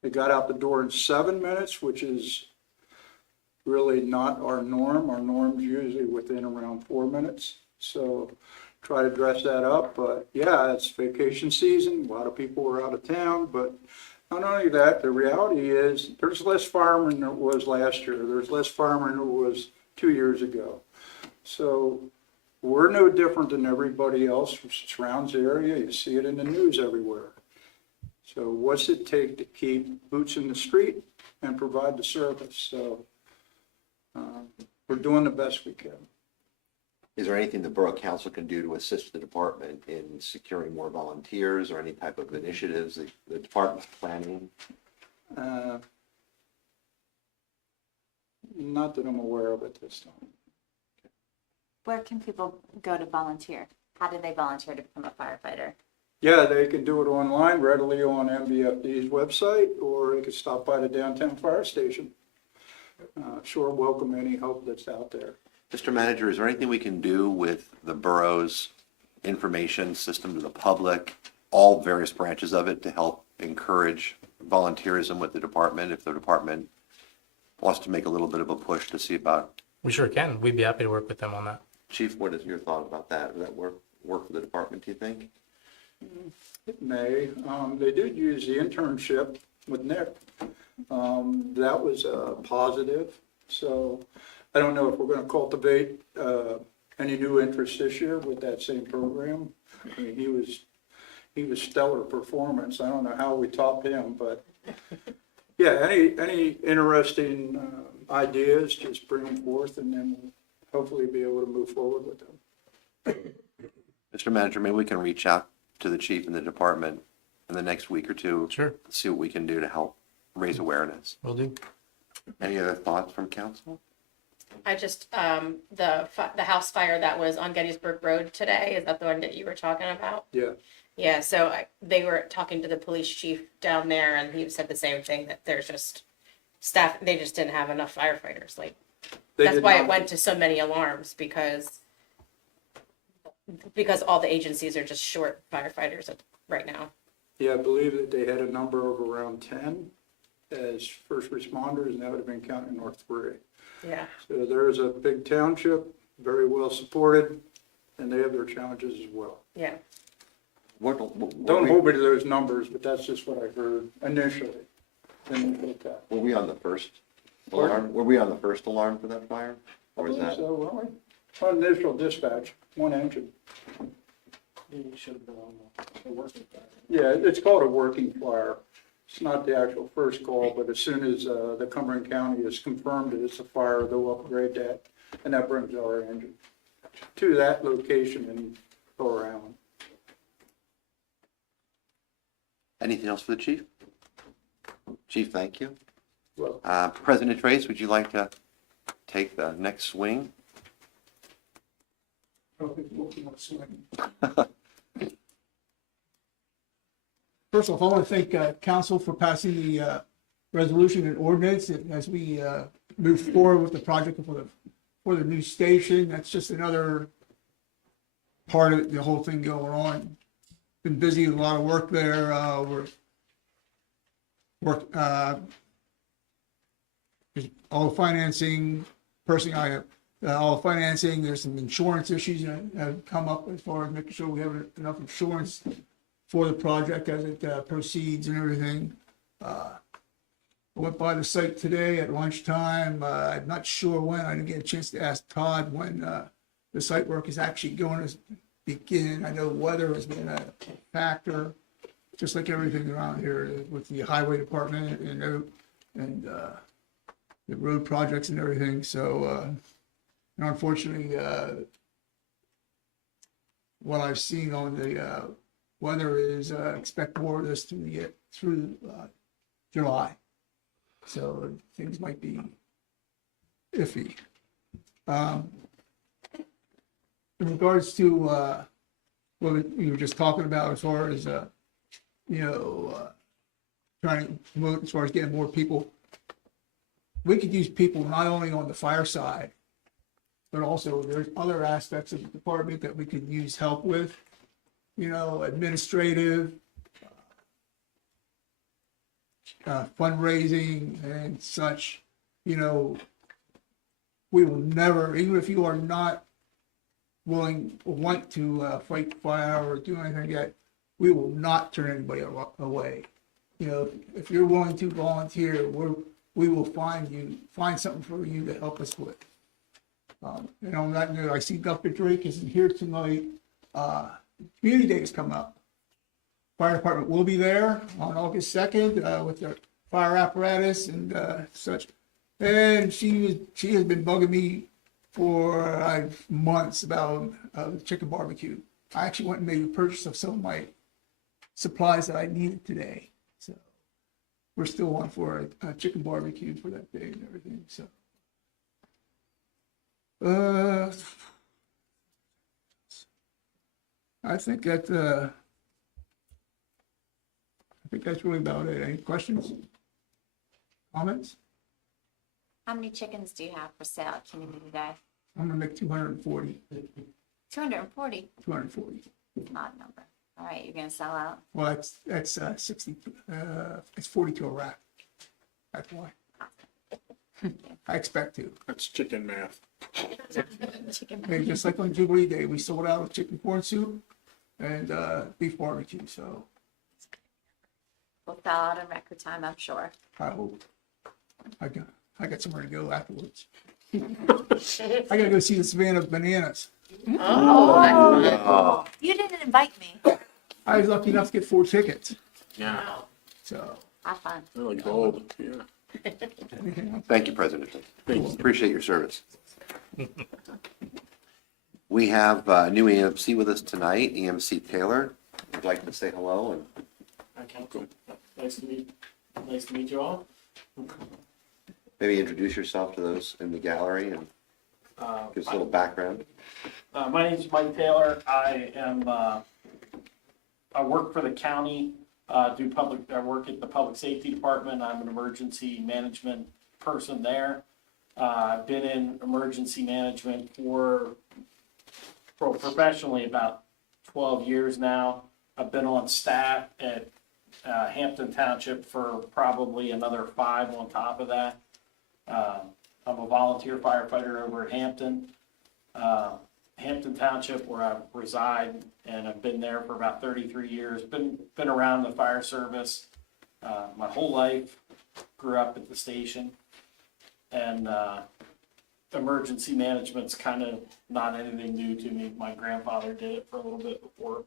They got out the door in 7 minutes, which is really not our norm. Our norm's usually within around 4 minutes. So try to dress that up. But yeah, it's vacation season. A lot of people are out of town. But not only that, the reality is there's less firemen than there was last year. There's less firemen than there was 2 years ago. So we're no different than everybody else who surrounds the area. You see it in the news everywhere. So what's it take to keep boots in the street and provide the service? So we're doing the best we can. Is there anything the Borough Council can do to assist the department in securing more volunteers or any type of initiatives that the department's planning? Not that I'm aware of at this time. Where can people go to volunteer? How do they volunteer to become a firefighter? Yeah, they can do it online readily on MVFD's website, or they can stop by the downtown fire station. Sure welcome any help that's out there. Mr. Manager, is there anything we can do with the borough's information system to the public, all various branches of it, to help encourage volunteerism with the department if the department wants to make a little bit of a push to see about? We sure can. We'd be happy to work with them on that. Chief, what is your thought about that? Would that work for the department, do you think? It may. They did use the internship with Nick. That was positive. So I don't know if we're going to cultivate any new interest this year with that same program. I mean, he was stellar performance. I don't know how we top him, but yeah, any interesting ideas, just bring them forth, and then we'll hopefully be able to move forward with them. Mr. Manager, maybe we can reach out to the chief and the department in the next week or two. Sure. See what we can do to help raise awareness. Will do. Any other thoughts from council? I just, the house fire that was on Gettysburg Road today, is that the one that you were talking about? Yeah. Yeah, so they were talking to the police chief down there, and he said the same thing, that there's just staff, they just didn't have enough firefighters, like, that's why it went to so many alarms, because all the agencies are just short firefighters right now. Yeah, I believe that they had a number of around 10 as first responders, and that would have been counting North 3. Yeah. So there's a big township, very well supported, and they have their challenges as well. Yeah. Don't hold me to those numbers, but that's just what I heard initially. Were we on the first alarm? Were we on the first alarm for that fire? Or was that? So, weren't we? On initial dispatch, one engine. You should have been on the working fire. Yeah, it's called a working fire. It's not the actual first call, but as soon as the Cumberland County has confirmed it, it's a fire, they'll upgrade that, and that brings our engine to that location and go around. Anything else for the chief? Chief, thank you. Well, President Trace, would you like to take the next swing? First off, I want to thank council for passing the resolution and ordinance as we move forward with the project for the new station. That's just another part of the whole thing going on. Been busy with a lot of work there. All the financing, all the financing, there's some insurance issues that have come up as far as making sure we have enough insurance for the project as it proceeds and everything. I went by the site today at lunchtime. I'm not sure when. I didn't get a chance to ask Todd when the site work is actually going to begin. I know weather has been a factor, just like everything around here with the highway department and the road projects and everything. So, unfortunately, what I've seen on the weather is expect more of this through July. So things might be iffy. In regards to what you were just talking about as far as, trying to promote as far as getting more people, we could use people not only on the fire side, but also there's other aspects of the department that we could use help with, administrative, fundraising and such. We will never, even if you are not willing or want to fight fire or do anything yet, we will not turn anybody away. If you're willing to volunteer, we will find something for you to help us with. And on that note, I see Dr. Drake isn't here tonight. Community Day is coming up. Fire department will be there on August 2nd with their fire apparatus and such. And she has been bugging me for months about chicken barbecue. I actually went and made a purchase of some of my supplies that I needed today. So we're still on for a chicken barbecue for that day and everything. So I think that's really about it. Any questions? Comments? How many chickens do you have for sale at Community Day? I'm gonna make 240. 240? 240. Odd number. All right, you're gonna sell out? Well, that's 60. It's 42 a rack. That's why. I expect to. That's chicken math. Chicken. Hey, just like on Jubilee Day, we sold out of chicken corn soup. and beef barbecue, so We'll sell out in record time, I'm sure. I hope. I got somewhere to go afterwards. I gotta go see the Savannah Bananas. Oh, that's fun. Oh, You didn't invite me. I was lucky enough to get 4 tickets, Yeah, so. Have fun. they're like gold, yeah. thank you, President. Thanks. Appreciate your service. We have a new EMC with us tonight, EMC Taylor. Would like to say hello and Hi, Council. Nice to meet you all. maybe introduce yourself to those in the gallery and give us a little background. My name is Mike Taylor. I work for the county, I work at the Public Safety Department. I'm an emergency management person there. I've been in emergency management for professionally about 12 years now. I've been on staff at Hampton Township for probably another 5 on top of that. I'm a volunteer firefighter over at Hampton. Hampton Township, where I reside, and I've been there for about 33 years. Been around the fire service my whole life. Grew up at the station, and emergency management's kind of not anything new to me. My grandfather did it for a little bit before,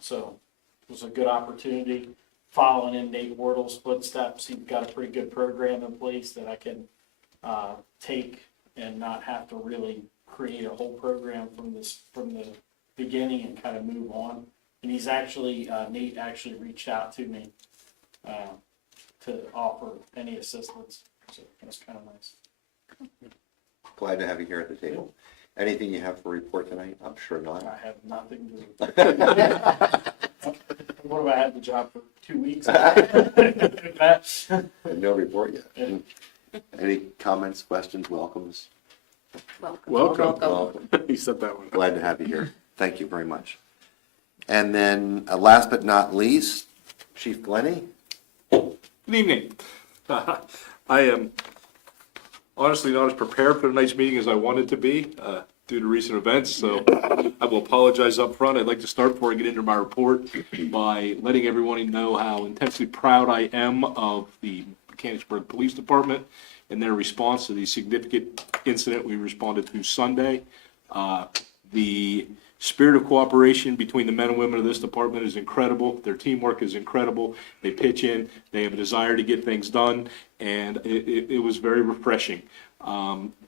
so it was a good opportunity. Following in Nate Wardle's footsteps, he's got a pretty good program in place that I can take and not have to really create a whole program from the beginning and kind of move on. And he's actually Nate actually reached out to me to offer any assistance, so that's kind of nice. Glad to have you here at the table. Anything you have for report tonight? I'm sure not. I have nothing to. What have I had the job for 2 weeks? And no report yet. Any comments, questions, welcomes? Welcome. He said that one. Glad to have you here. Thank you very much. And then, last but not least, Chief Glennie. Good evening. I am honestly not as prepared for tonight's meeting as I wanted to be due to recent events, so I will apologize up front. I'd like to start before I get into my report by letting everyone know how intensely proud I am of the Mechanicsburg Police Department and their response to the significant incident we responded to Sunday. The spirit of cooperation between the men and women of this department is incredible. Their teamwork is incredible. They pitch in, they have a desire to get things done, and it was very refreshing.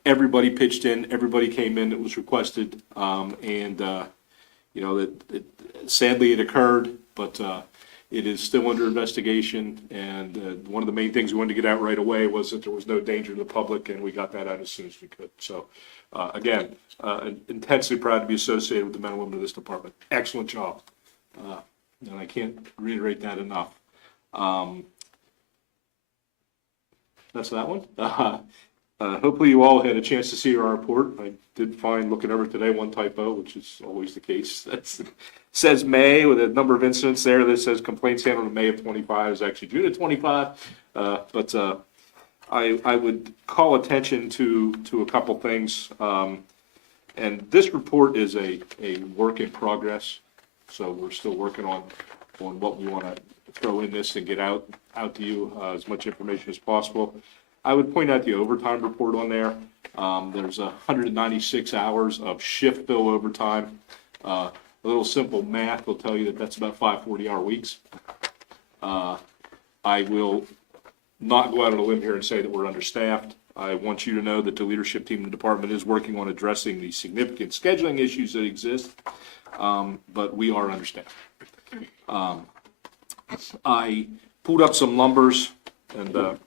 Everybody pitched in, everybody came in that was requested, sadly it occurred, but it is still under investigation, and one of the main things we wanted to get out right away was that there was no danger to the public, and we got that out as soon as we could. So, again, intensely proud to be associated with the men and women of this department. Excellent job, and I can't reiterate that enough. That's that one. Hopefully you all had a chance to see our report. I did find, looking over today, one typo, which is always the case. That says May with a number of incidents there that says complaints handled in May of 25 is actually June of 25. But I would call attention to a couple things. And this report is a work in progress. So we're still working on what we want to throw in this and get out to you as much information as possible. I would point out the overtime report on there. There's 196 hours of shift bill overtime. A little simple math will tell you that that's about 5 40-hour weeks. I will not go out on a limb here and say that we're understaffed. I want you to know that the leadership team in the department is working on addressing the significant scheduling issues that exist, but we are understaffed. I pulled up some numbers, and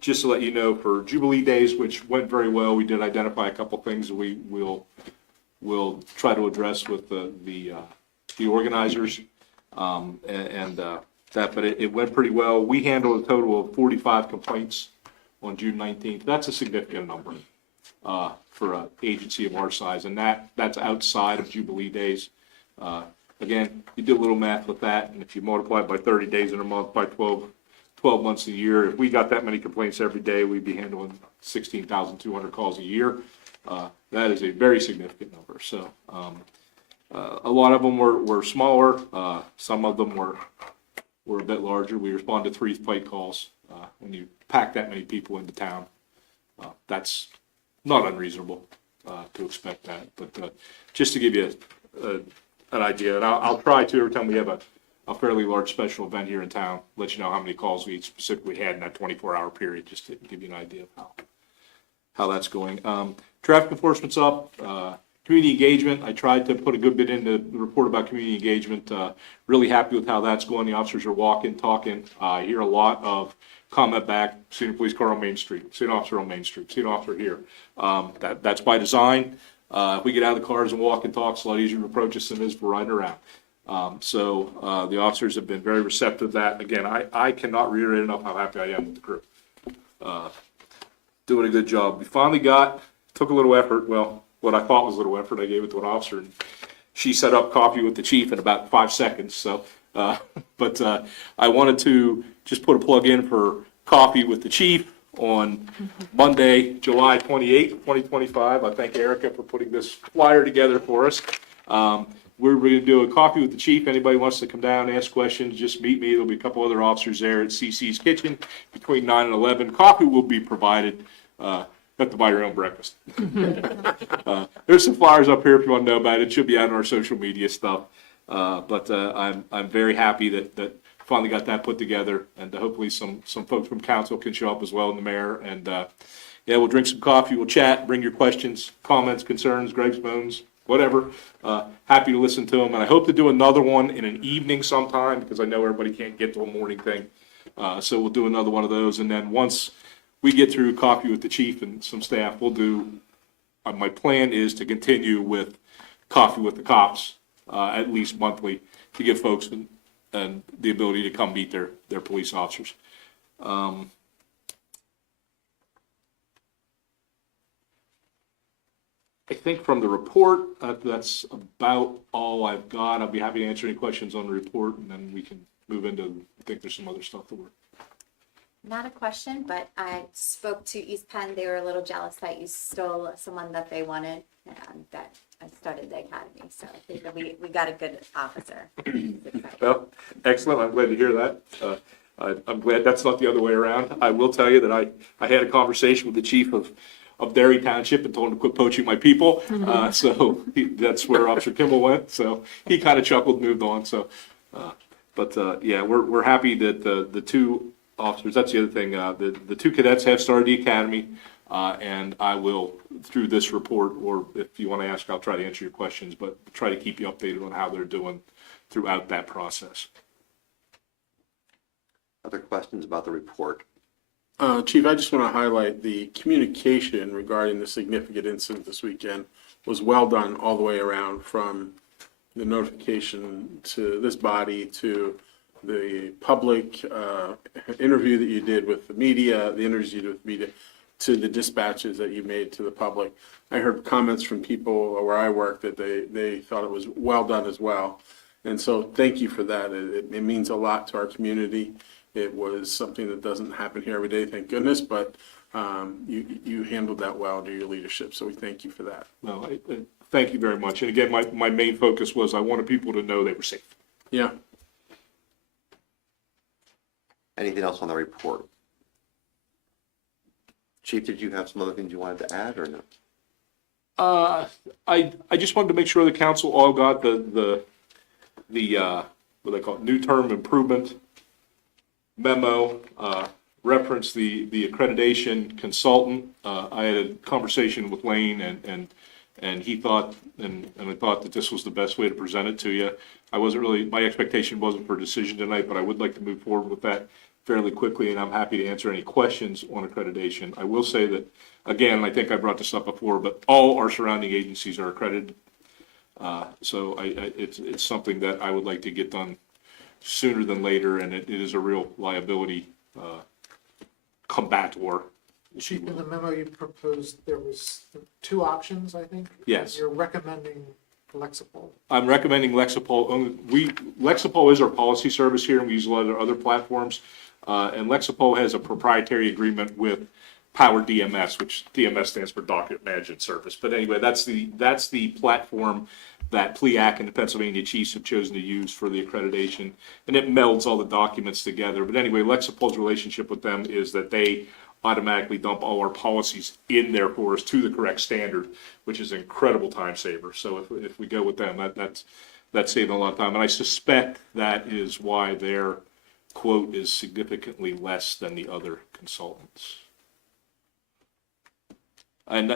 just to let you know, for Jubilee Days, which went very well, we did identify a couple things that we will try to address with the organizers, but it went pretty well. We handled a total of 45 complaints on June 19th. That's a significant number for an agency of our size, and that's outside of Jubilee Days. Again, you do a little math with that, and if you multiply it by 30 days in a month, by 12 months a year, if we got that many complaints every day, we'd be handling 16,200 calls a year. That is a very significant number. So A lot of them were smaller, some of them were a bit larger. We responded to 3 fight calls. When you pack that many people into town, that's not unreasonable to expect that. But just to give you an idea, and I'll try to, every time we have a fairly large special event here in town, let you know how many calls we specifically had in that 24-hour period, just to give you an idea of how that's going. Traffic enforcement's up. Community engagement, I tried to put a good bit into the report about community engagement. Really happy with how that's going. The officers are walking, talking. I hear a lot of comment back, seen a police car on Main Street, seen an officer on Main Street, seen an officer here. That's by design. If we get out of the cars and walk and talk, it's a lot easier to approach us than it is for riding around. So the officers have been very receptive to that. Again, I cannot reiterate enough how happy I am with the crew. Doing a good job. We finally took a little effort, well, what I thought was a little effort, I gave it to an officer, and she set up coffee with the chief in about 5 seconds. So, but I wanted to just put a plug in for coffee with the chief on Monday, July 28th, 2025. I thank Erica for putting this flyer together for us. We're going to do a coffee with the chief. Anybody wants to come down, ask questions, just meet me. There'll be a couple other officers there at CC's Kitchen between 9 and 11. Coffee will be provided. You have to buy your own breakfast. There's some flyers up here if you want to know about it. It should be out on our social media stuff. But I'm very happy that finally got that put together, and hopefully some folks from council can show up as well, and the mayor. And yeah, we'll drink some coffee, we'll chat, bring your questions, comments, concerns, gripes, moans, whatever. Happy to listen to them, and I hope to do another one in an evening sometime, because I know everybody can't get to a morning thing. So we'll do another one of those, and then once we get through coffee with the chief and some staff, we'll do, my plan is to continue with coffee with the cops, at least monthly, to give folks and the ability to come meet their police officers. I think from the report, that's about all I've got. I'll be happy to answer any questions on the report, and then we can move into, I think there's some other stuff that we're. Not a question, but I spoke to East Penn. They were a little jealous that you stole someone that they wanted, and that I started the academy. So I think that we got a good officer. Well, excellent. I'm glad to hear that. I'm glad that's not the other way around. I will tell you that I had a conversation with the chief of Derry Township and told him to quit poaching my people. So that's where Officer Kimball went. So he kind of chuckled, moved on. So, yeah, we're happy that the 2 officers, that's the other thing, the 2 cadets have started the academy, and I will, through this report, or if you want to ask, I'll try to answer your questions, but try to keep you updated on how they're doing throughout that process. Other questions about the report? Chief, I just want to highlight the communication regarding the significant incident this weekend was well done all the way around, from the notification to this body to the public interview that you did with the media, the interviews you did with the media, to the dispatches that you made to the public. I heard comments from people where I work that they thought it was well done as well. And so thank you for that. It means a lot to our community. It was something that doesn't happen here every day, thank goodness, but you handled that well under your leadership. So we thank you for that. No, thank you very much. And again, my main focus was I wanted people to know they were safe. Yeah. Anything else on the report? Chief, did you have some other things you wanted to add, or no? I just wanted to make sure the council all got the what they call it, new term improvement memo, reference the accreditation consultant. I had a conversation with Lane, and he thought, and I thought that this was the best way to present it to you. I wasn't really, my expectation wasn't for a decision tonight, but I would like to move forward with that fairly quickly, and I'm happy to answer any questions on accreditation. I will say that, again, I think I brought this up before, but all our surrounding agencies are accredited. So it's something that I would like to get done sooner than later, and it is a real liability combator. Chief, in the memo you proposed, there was 2 options, I think? Yes. You're recommending Lexipol. I'm recommending Lexipol. Lexipol is our policy service here, and we use a lot of other platforms. And Lexipol has a proprietary agreement with Power DMS, which DMS stands for Document Management Service. But anyway, that's the platform that PLEAC and the Pennsylvania Chiefs have chosen to use for the accreditation, and it melds all the documents together. But anyway, Lexipol's relationship with them is that they automatically dump all our policies in their course to the correct standard, which is an incredible time saver. So if we go with them, that's saving a lot of time. And I suspect that is why their quote is significantly less than the other consultants. And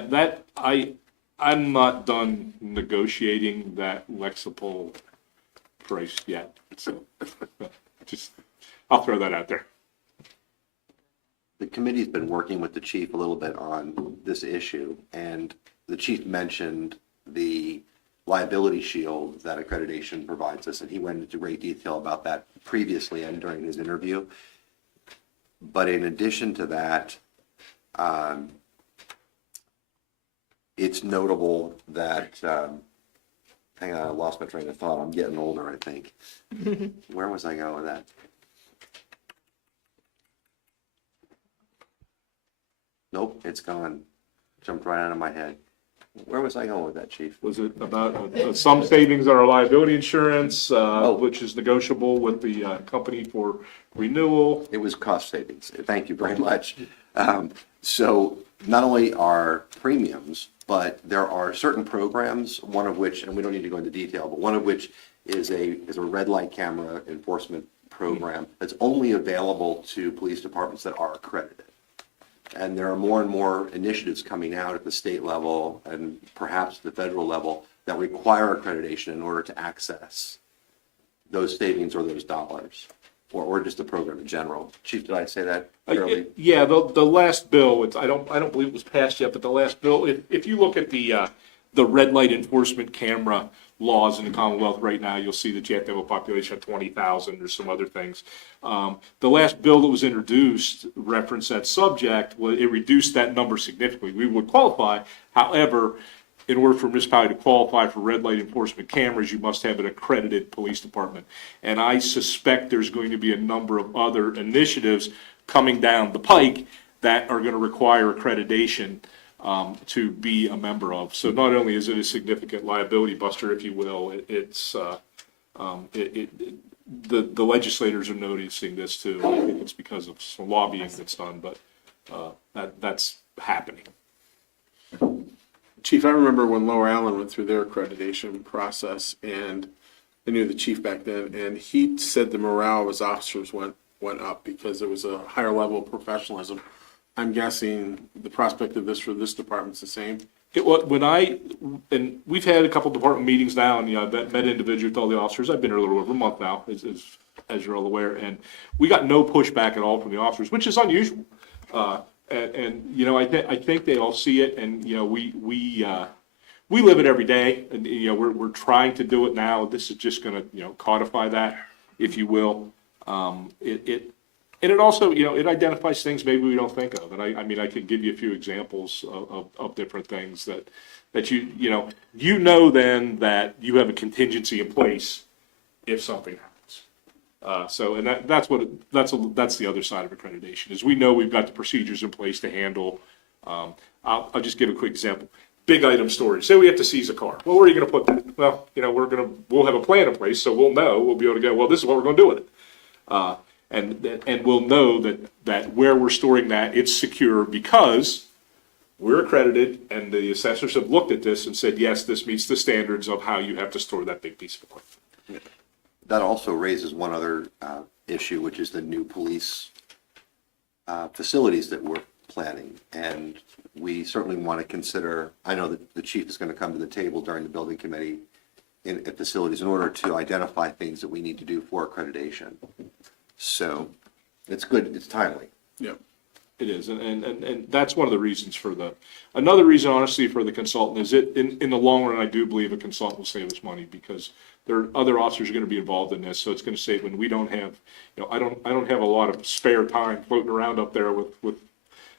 I'm not done negotiating that Lexipol price yet, so I'll throw that out there. The committee's been working with the chief a little bit on this issue, and the chief mentioned the liability shield that accreditation provides us, and he went into great detail about that previously and during his interview. But in addition to that, it's notable that, hang on, I lost my train of thought. I'm getting older, I think. Where was I going with that? Nope, it's gone. Jumped right out of my head. Where was I going with that, Chief? Was it about some savings on our liability insurance, which is negotiable with the company for renewal? It was cost savings. Thank you very much. So not only are premiums, but there are certain programs, one of which, and we don't need to go into detail, but one of which is a red light camera enforcement program that's only available to police departments that are accredited. And there are more and more initiatives coming out at the state level and perhaps the federal level that require accreditation in order to access those savings or those dollars, or just the program in general. Chief, did I say that fairly? Yeah, the last bill, I don't believe it was passed yet, but the last bill, if you look at the red light enforcement camera laws in the Commonwealth right now, you'll see that you have to have a population of 20,000. There's some other things. The last bill that was introduced referenced that subject. Well, it reduced that number significantly. We would qualify. However, in order for a municipality to qualify for red light enforcement cameras, you must have an accredited police department. And I suspect there's going to be a number of other initiatives coming down the pike that are going to require accreditation to be a member of. So not only is it a significant liability buster, if you will, the legislators are noticing this too. I think it's because of some lobbying that's done, but that's happening. Chief, I remember when Lower Allen went through their accreditation process, and I knew the chief back then, and he said the morale of his officers went up because there was a higher level of professionalism. I'm guessing the prospect of this for this department's the same. And we've had a couple department meetings now, and I've met individually with all the officers. I've been here a little over a month now, as you're all aware, and we got no pushback at all from the officers, which is unusual. I think they all see it, and we live it every day, and we're trying to do it now. This is just going to codify that, if you will. And it also, it identifies things maybe we don't think of. And I could give you a few examples of different things that then that you have a contingency in place if something happens. That's the other side of accreditation, is we know we've got the procedures in place to handle. I'll just give a quick example. Big item storage. Say we have to seize a car. Well, where are you going to put that? Well, we'll have a plan in place, so we'll be able to go, well, this is what we're going to do with it. And we'll know that where we're storing that, it's secure because we're accredited, and the assessors have looked at this and said, yes, this meets the standards of how you have to store that big piece of equipment. That also raises one other issue, which is the new police facilities that we're planning. And we certainly want to consider, I know that the chief is going to come to the table during the building committee at facilities in order to identify things that we need to do for accreditation. So it's good, it's timely. Yeah, it is. And that's one of the reasons another reason, honestly, for the consultant is in the long run, I do believe a consultant will save us money because there are other officers who are going to be involved in this. So it's going to save when we don't have, I don't have a lot of spare time floating around up there with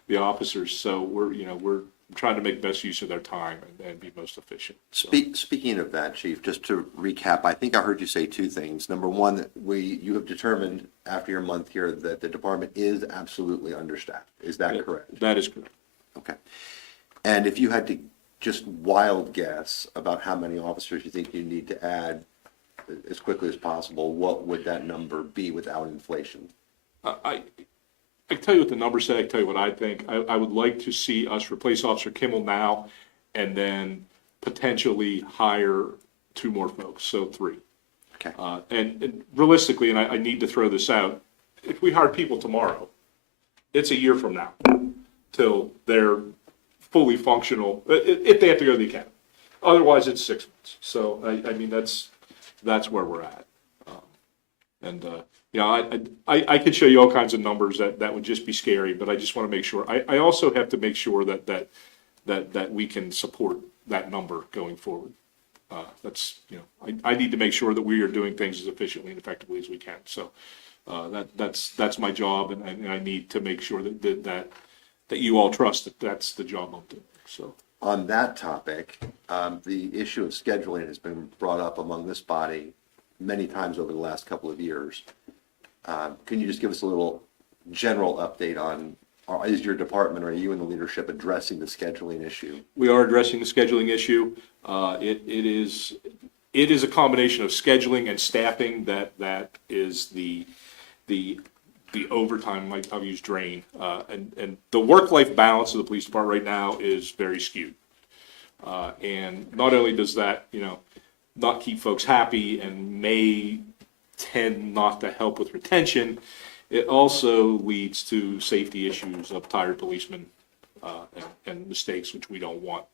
the officers. So we're trying to make best use of their time and be most efficient. So. Speaking of that, Chief, just to recap, I think I heard you say two things. Number one, that you have determined after your month here that the department is absolutely understaffed. Is that correct? That is correct. Okay. And if you had to just wild guess about how many officers you think you need to add as quickly as possible, what would that number be without inflation? I can tell you what the numbers say, I can tell you what I think. I would like to see us replace Officer Kimmel now and then potentially hire 2 more folks, so 3. Okay. And realistically, and I need to throw this out, if we hire people tomorrow, it's a year from now till they're fully functional, if they have to go to the academy. Otherwise, it's 6 months. So, I mean, that's where we're at. You know, I could show you all kinds of numbers that would just be scary, but I just want to make sure. I also have to make sure that we can support that number going forward. That's, you know, I need to make sure that we are doing things as efficiently and effectively as we can. So that's my job, and I need to make sure that you all trust that that's the job I'm doing. So On that topic, the issue of scheduling has been brought up among this body many times over the last couple of years. Can you just give us a little general update on, is your department, or you and the leadership addressing the scheduling issue? we are addressing the scheduling issue. It is a combination of scheduling and staffing that is the overtime, I've used drain. And the work-life balance of the police department right now is very skewed. And not only does that, you know, not keep folks happy and may tend not to help with retention, it also leads to safety issues of tired policemen and mistakes, which we don't want.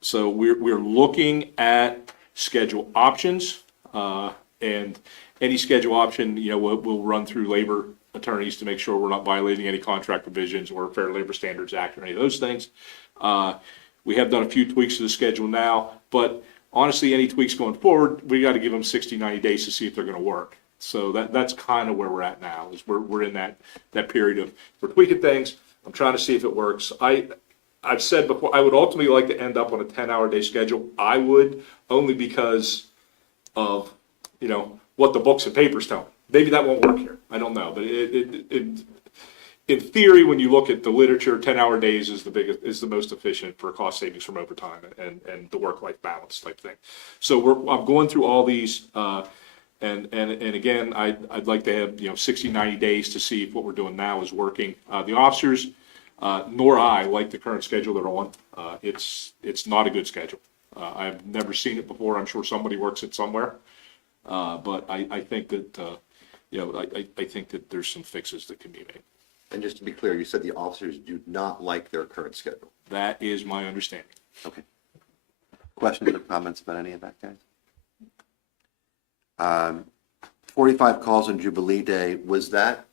So we're looking at schedule options, and any schedule option, you know, we'll run through labor attorneys to make sure we're not violating any contract provisions or Fair Labor Standards Act or any of those things. We have done a few tweaks to the schedule now, but honestly, any tweaks going forward, we got to give them 60, 90 days to see if they're going to work. So that's kind of where we're at now, is we're in that period of, we're tweaking things. I'm trying to see if it works. I've said before, I would ultimately like to end up on a 10-hour day schedule. I would, only because of, you know, what the books and papers tell me. Maybe that won't work here. I don't know. But in theory, when you look at the literature, 10-hour days is the most efficient for cost savings from overtime and the work-life balance type thing. So I'm going through all these, and again, I'd like to have, you know, 60, 90 days to see if what we're doing now is working. The officers, nor I, like the current schedule they're on. It's not a good schedule. I've never seen it before. I'm sure somebody works it somewhere. But I think that, you know, I think that there's some fixes that can be made. And just to be clear, you said the officers do not like their current schedule. That is my understanding. Okay. Questions or comments about any of that, guys? 45 calls on Jubilee Day, was that,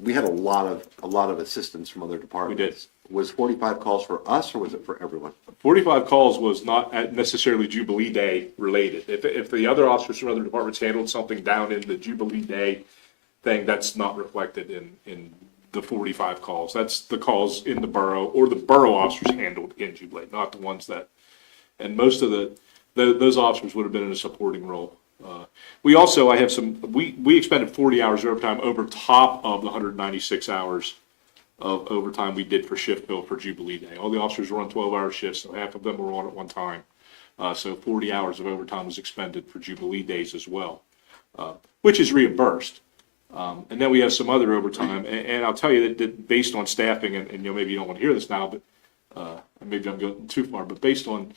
we had a lot of assistance from other departments. We did. Was 45 calls for us, or was it for everyone? 45 calls was not necessarily Jubilee Day related. If the other officers from other departments handled something down in the Jubilee Day thing, that's not reflected in the 45 calls. That's the calls in the borough, or the borough officers handled in Jubilee, not the ones that, and most of those officers would have been in a supporting role. We also, we expended 40 hours of overtime over top of the 196 hours of overtime we did for shift bill for Jubilee Day. All the officers were on 12-hour shifts, so half of them were on at one time. So 40 hours of overtime was expended for Jubilee days as well, which is reimbursed. And then we have some other overtime, and I'll tell you that based on staffing, and you know, maybe you don't want to hear this now, but maybe I'm going too far, but based on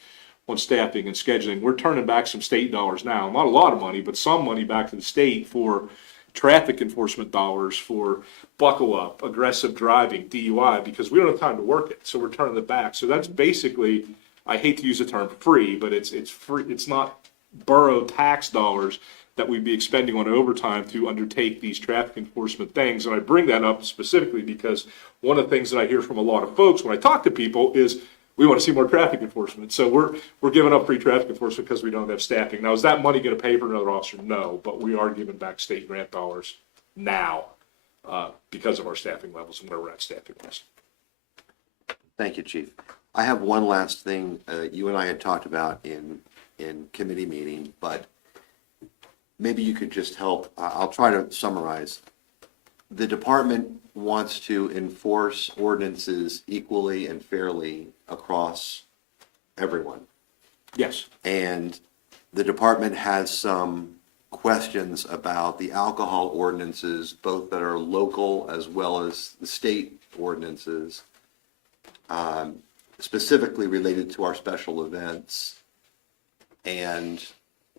staffing and scheduling, we're turning back some state dollars now. Not a lot of money, but some money back to the state for traffic enforcement dollars, for buckle up, aggressive driving, DUI, because we don't have time to work it. So we're turning it back. So that's basically, I hate to use the term free, but it's free. It's not borough tax dollars that we'd be expending on overtime to undertake these traffic enforcement things. And I bring that up specifically because one of the things that I hear from a lot of folks when I talk to people is, we want to see more traffic enforcement. So we're giving up free traffic enforcement because we don't have staffing. Now, is that money going to pay for another officer? No, but we are giving back state grant dollars now because of our staffing levels and where we're at staffing wise. Thank you, Chief. I have one last thing you and I had talked about in committee meeting, but maybe you could just help. I'll try to summarize. The department wants to enforce ordinances equally and fairly across everyone. Yes. And the department has some questions about the alcohol ordinances, both that are local as well as the state ordinances, specifically related to our special events and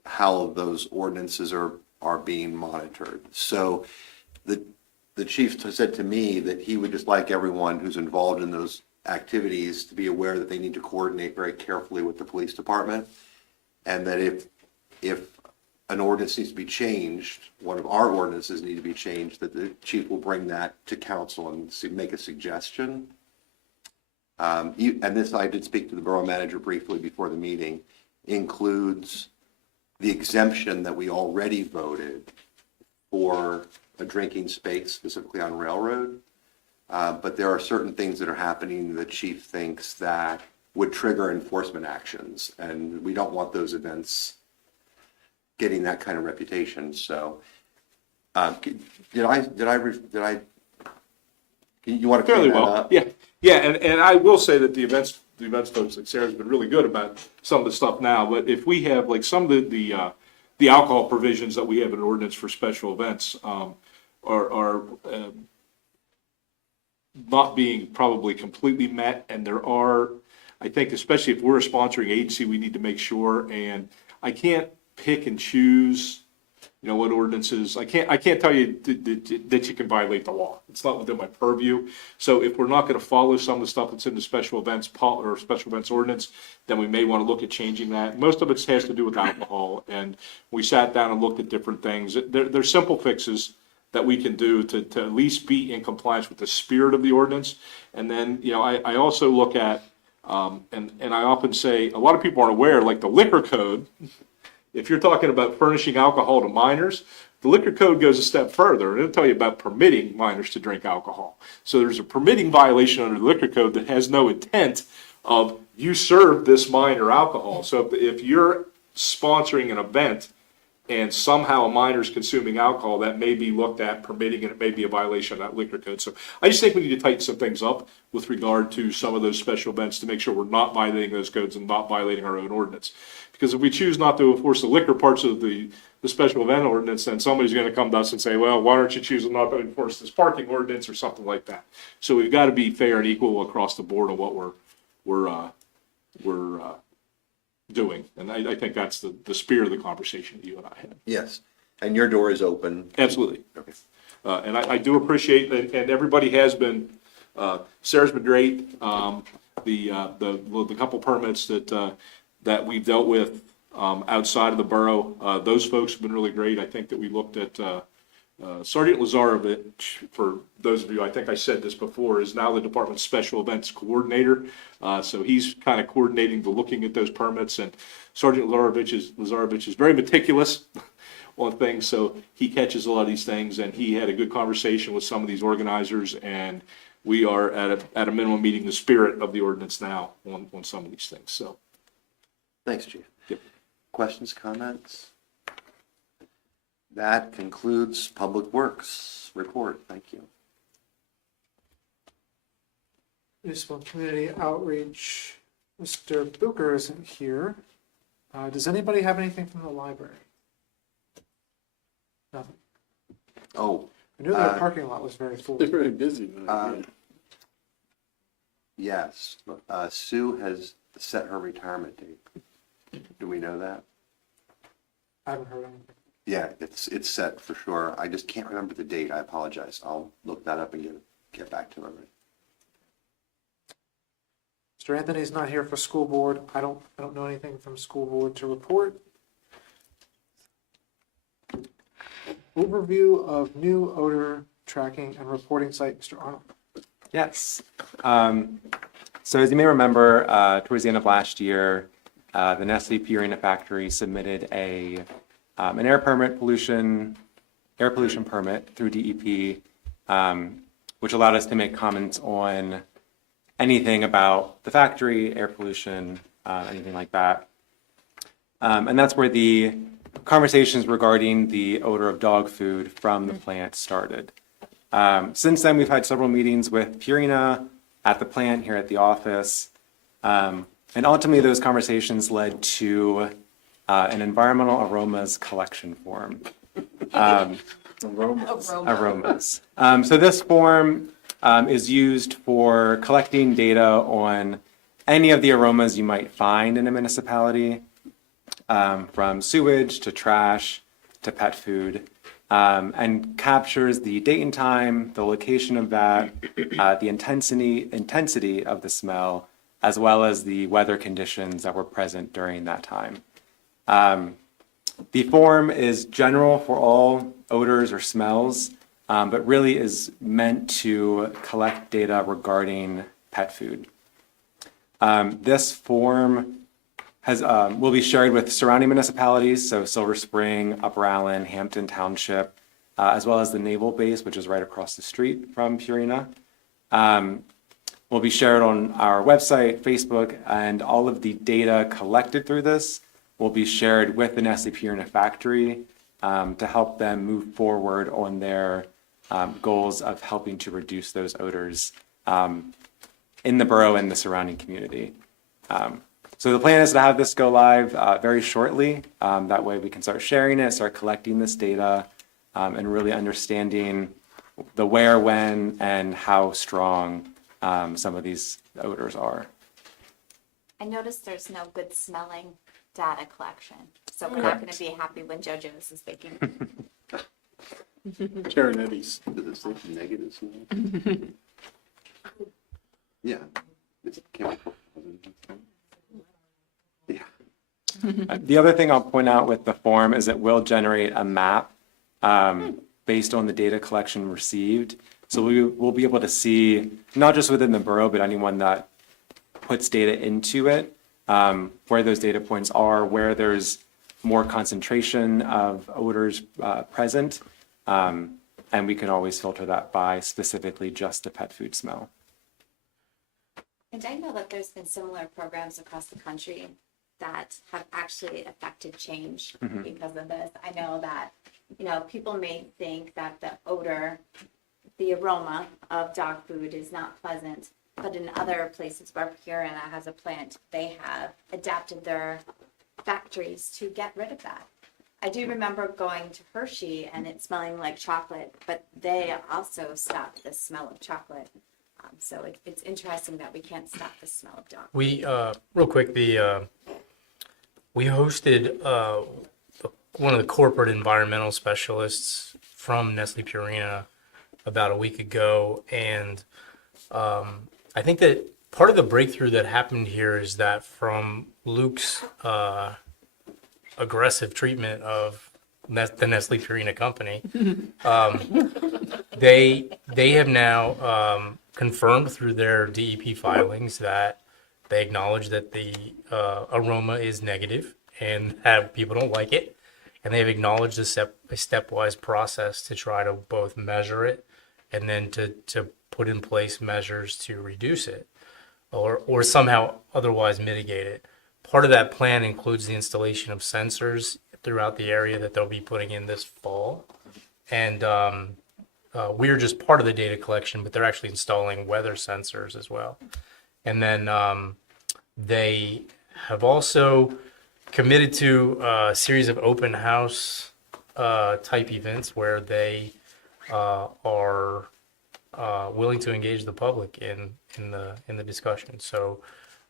how those ordinances are being monitored. So the chief said to me that he would just like everyone who's involved in those activities to be aware that they need to coordinate very carefully with the police department, and that if an ordinance needs to be changed, one of our ordinances need to be changed, that the chief will bring that to council and make a suggestion. And this, I did speak to the borough manager briefly before the meeting, includes the exemption that we already voted for a drinking space specifically on Railroad. But there are certain things that are happening the chief thinks that would trigger enforcement actions, and we don't want those events getting that kind of reputation. So, you want to Fairly clean that well. up? Yeah, and I will say that the events folks, like Sarah's been really good about some of the stuff now, but if we have, like, some of the alcohol provisions that we have in ordinance for special events, are not being probably completely met, and there are, I think, especially if we're a sponsoring agency, we need to make sure, and I can't pick and choose, what ordinances, I can't tell you that you can violate the law. It's not within my purview. So if we're not gonna follow some of the stuff that's in the special events or special events ordinance, then we may wanna look at changing that. Most of it has to do with alcohol, and we sat down and looked at different things. There's simple fixes that we can do to at least be in compliance with the spirit of the ordinance. And then, I also look at, and I often say, a lot of people aren't aware, like the liquor code, if you're talking about furnishing alcohol to minors, the liquor code goes a step further, and it'll tell you about permitting minors to drink alcohol. So there's a permitting violation under the liquor code that has no intent of you serve this minor alcohol. So if you're sponsoring an event and somehow a minor's consuming alcohol, that may be looked at permitting, and it may be a violation of that liquor code. So I just think we need to tighten some things up with regard to some of those special events to make sure we're not violating those codes and not violating our own ordinance. Because if we choose not to enforce the liquor parts of the special event ordinance, then somebody's gonna come to us and say, well, why aren't you choosing not to enforce this parking ordinance or something like that? So we've gotta be fair and equal across the board on what we're doing. And I think that's the spirit of the conversation that you and I had. Yes, and your door is open. Absolutely. Okay. And I do appreciate, and everybody has been, Sarah's been great. The couple permits that we've dealt with outside of the borough, those folks have been really great. I think that we looked at Sergeant Lazarovich, for those of you, I think I said this before, is now the department's special events coordinator. So he's kind of coordinating the looking at those permits, and Sergeant Lazarovich is very meticulous on things, so he catches a lot of these things, and he had a good conversation with some of these organizers, and we are at a minimum meeting the spirit of the ordinance now on some of these things. So Thanks, Chief. Yep. Questions, comments? That concludes Public Works report. Thank you. Municipal Community Outreach, Mr. Booker isn't here. Does anybody have anything from the library? Nothing. Oh, I knew their parking lot was very full. They're very busy now. yes. Sue has set her retirement date. Do we know that? I haven't heard anything. Yeah, it's set for sure. I just can't remember the date. I apologize. I'll look that up and get back to her. Mr. Anthony's not here for school board. I don't know anything from school board to report. Overview of new odor tracking and reporting site, Mr. Arnold. Yes. So as you may remember, towards the end of last year, the Nestle Purina factory submitted an air pollution permit through DEP, which allowed us to make comments on anything about the factory, air pollution, anything like that. And that's where the conversations regarding the odor of dog food from the plant started. Since then, we've had several meetings with Purina at the plant here at the office. And ultimately, those conversations led to an environmental aromas collection form. Aromas. So this form is used for collecting data on any of the aromas you might find in a municipality, from sewage to trash to pet food, and captures the date and time, the location of that, the intensity of the smell, as well as the weather conditions that were present during that time. The form is general for all odors or smells, but really is meant to collect data regarding pet food. This form will be shared with surrounding municipalities, so Silver Spring, Upper Allen, Hampton Township, as well as the Naval Base, which is right across the street from Purina. Will be shared on our website, Facebook, and all of the data collected through this will be shared with the Nestle Purina factory to help them move forward on their goals of helping to reduce those odors in the borough and the surrounding community. So the plan is to have this go live very shortly. That way we can start sharing it, start collecting this data, and really understanding the where, when, and how strong some of these odors are. I noticed there's no good smelling data collection, so we're not going to be happy when JoJo's is baking. Sharon Eddies. Does it say negatives? Yeah. It's chemical. Yeah. The other thing I'll point out with the form is it will generate a map based on the data collection received. So we will be able to see, not just within the borough, but anyone that puts data into it, where those data points are, where there's more concentration of odors present. And we can always filter that by specifically just the pet food smell. And I know that there's been similar programs across the country that have actually affected change because of this. I know that, people may think that the odor, the aroma of dog food is not pleasant, but in other places where Purina has a plant, they have adapted their factories to get rid of that. I do remember going to Hershey and it smelling like chocolate, but they also stopped the smell of chocolate. So it's interesting that we can't stop the smell of dog. We real quick, we hosted one of the corporate environmental specialists from Nestle Purina about a week ago, and I think that part of the breakthrough that happened here is that from Luke's aggressive treatment of the Nestle Purina company, they have now confirmed through their DEP filings that they acknowledge that the aroma is negative and have people don't like it, and they've acknowledged a stepwise process to try to both measure it and then to put in place measures to reduce it or somehow otherwise mitigate it. Part of that plan includes the installation of sensors throughout the area that they'll be putting in this fall. And we're just part of the data collection, but they're actually installing weather sensors as well. And then they have also committed to a series of open house type events where they are willing to engage the public in the discussion. So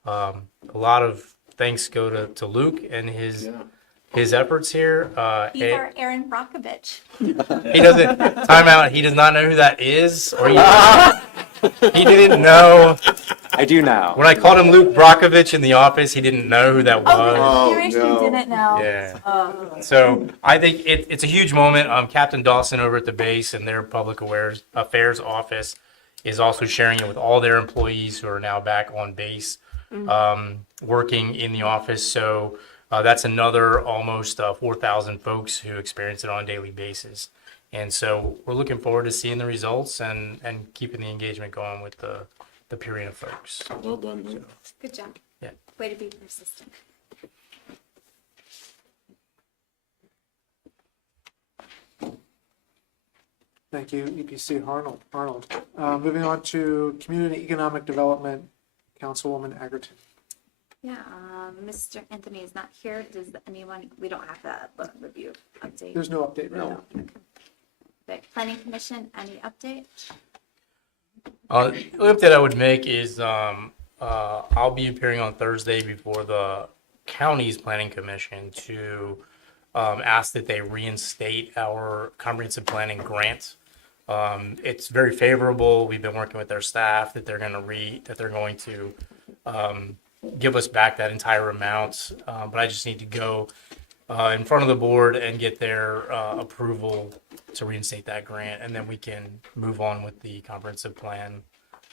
a lot of thanks go to Luke and his efforts here. He's our Aaron Brockovich. He doesn't time out. He does not know who that is, or he didn't know. I do now. When I called him Luke Brockovich in the office, he didn't know who that was. Oh, seriously, didn't know. Yeah. So I think it's a huge moment. Captain Dawson over at the base and their public affairs office is also sharing it with all their employees who are now back on base, working in the office. So that's another almost 4,000 folks who experience it on a daily basis. And so we're looking forward to seeing the results and keeping the engagement going with the Purina folks. Well done. Man. Good job. Yeah. Way to be persistent. Thank you, EPC Arnold. Moving on to Community Economic Development, Councilwoman Egerton. Yeah, Mr. Anthony is not here. Does anyone, we don't have the review update. There's no update right now. The Planning Commission, any update? The only update I would make is I'll be appearing on Thursday before the county's planning commission to ask that they reinstate our comprehensive planning grant. It's very favorable. We've been working with their staff that they're going to give us back that entire amount. But I just need to go in front of the board and get their approval to reinstate that grant, and then we can move on with the comprehensive plan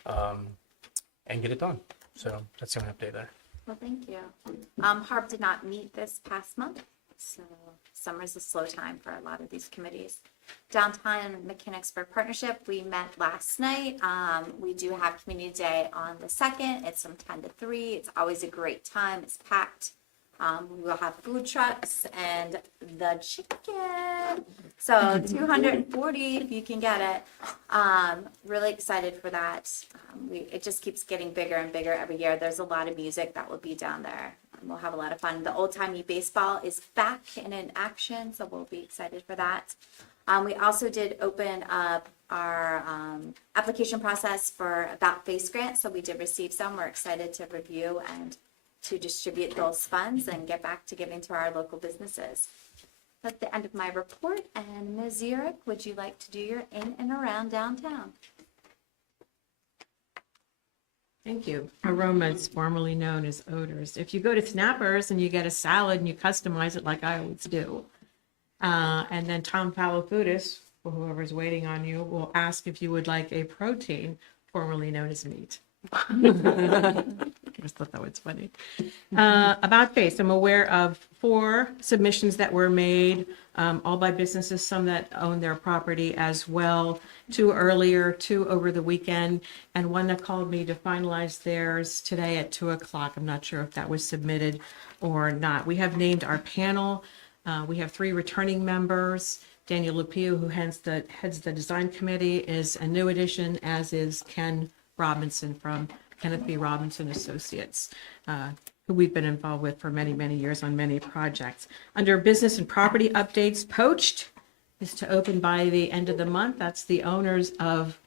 and get it done. So that's the only update there. Well, thank you. Harb did not meet this past month, so summer's a slow time for a lot of these committees. Downtown Mechanicsburg Partnership, we met last night. We do have Community Day on the 2nd. It's from 10 to 3. It's always a great time. It's packed. We will have food trucks and the chicken. So 240 if you can get it. Really excited for that. It just keeps getting bigger and bigger every year. There's a lot of music that will be down there. We'll have a lot of fun. The old timey baseball is back and in action, so we'll be excited for that. We also did open up our application process for About Face grant, so we did receive some. We're excited to review and to distribute those funds and get back to giving to our local businesses. That's the end of my report. And Ms. Zurich, would you like to do your in and around downtown? Thank you. Aromas, formerly known as odors. If you go to Snappers and you get a salad and you customize it like I always do, and then Tom Palafudis, or whoever's waiting on you, will ask if you would like a protein, formerly known as meat. I just thought that was funny. About face, I'm aware of 4 submissions that were made, all by businesses, some that own their property as well. 2 earlier, 2 over the weekend, and 1 that called me to finalize theirs today at 2 o'clock. I'm not sure if that was submitted or not. We have named our panel. We have 3 returning members. Daniel Lupio, who heads the design committee, is a new addition, as is Ken Robinson from Kenneth B. Robinson Associates, who we've been involved with for many, many years on many projects. Under business and property updates, Poached is to open by the end of the month. That's the owners of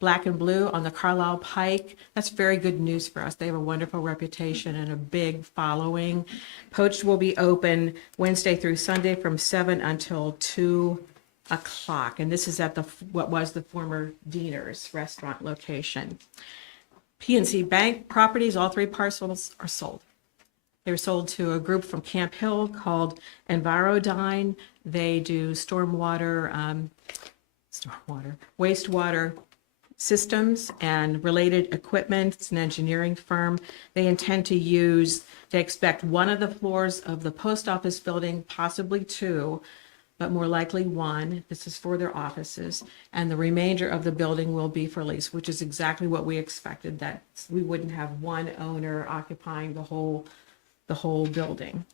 Black and Blue on the Carlisle Pike. That's very good news for us. They have a wonderful reputation and a big following. Poached will be open Wednesday through Sunday from 7 until 2 o'clock. And this is at what was the former Diener's restaurant location. PNC Bank properties, all 3 parcels are sold. They were sold to a group from Camp Hill called Envirodyne. They do wastewater systems and related equipment. It's an engineering firm. They expect 1 of the floors of the post office building, possibly 2, but more likely 1. This is for their offices. And the remainder of the building will be for lease, which is exactly what we expected, that we wouldn't have 1 owner occupying the whole building.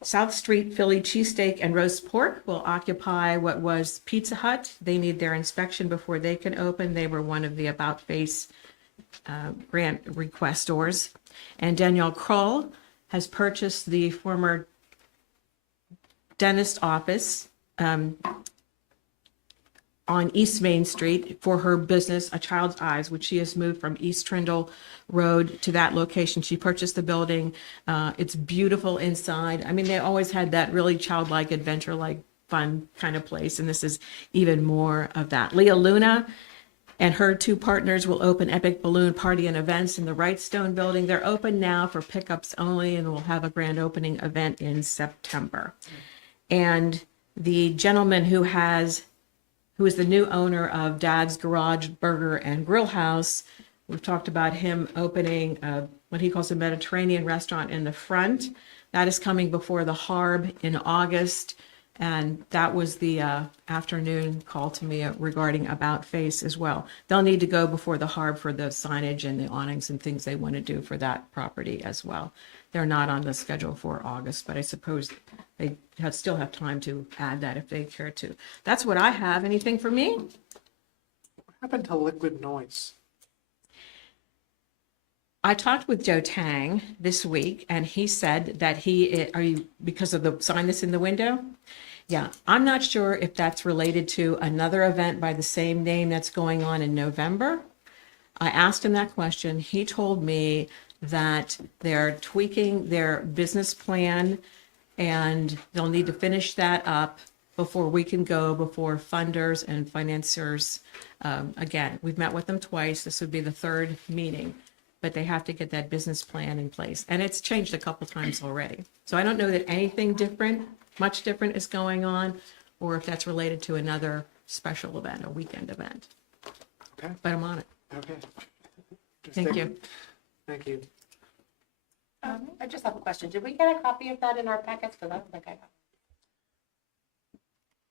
South Street Philly cheesesteak and roast pork will occupy what was Pizza Hut. They need their inspection before they can open. They were one of the About Face grant requestors. And Danielle Kroll has purchased the former dentist office on East Main Street for her business, A Child's Eyes, which she has moved from East Trindle Road to that location. She purchased the building. It's beautiful inside. I mean, they always had that really childlike, adventure-like, fun kind of place, and this is even more of that. Leah Luna and her 2 partners will open Epic Balloon Party and Events in the Wrightstone building. They're open now for pickups only, and we'll have a grand opening event in September. And the gentleman who is the new owner of Dad's Garage Burger and Grill House, we've talked about him opening what he calls a Mediterranean restaurant in the front. That is coming before the Harb in August. And that was the afternoon call to me regarding About Face as well. They'll need to go before the Harb for the signage and the awnings and things they want to do for that property as well. They're not on the schedule for August, but I suppose they still have time to add that if they care to. That's what I have. Anything for me? What happened to Liquid Noise? I talked with Joe Tang this week, and he said that are you, because of the sign that's in the window? Yeah, I'm not sure if that's related to another event by the same name that's going on in November. I asked him that question. He told me that they're tweaking their business plan and they'll need to finish that up before we can go before funders and financiers. Again, we've met with them twice. This would be the third meeting, but they have to get that business plan in place. And it's changed a couple times already. So I don't know that anything different, much different is going on, or if that's related to another special event, a weekend event. Okay. But I'm on it. Okay. Thank you. Thank you. I just have a question. Did we get a copy of that in our packets? Because I don't think I got.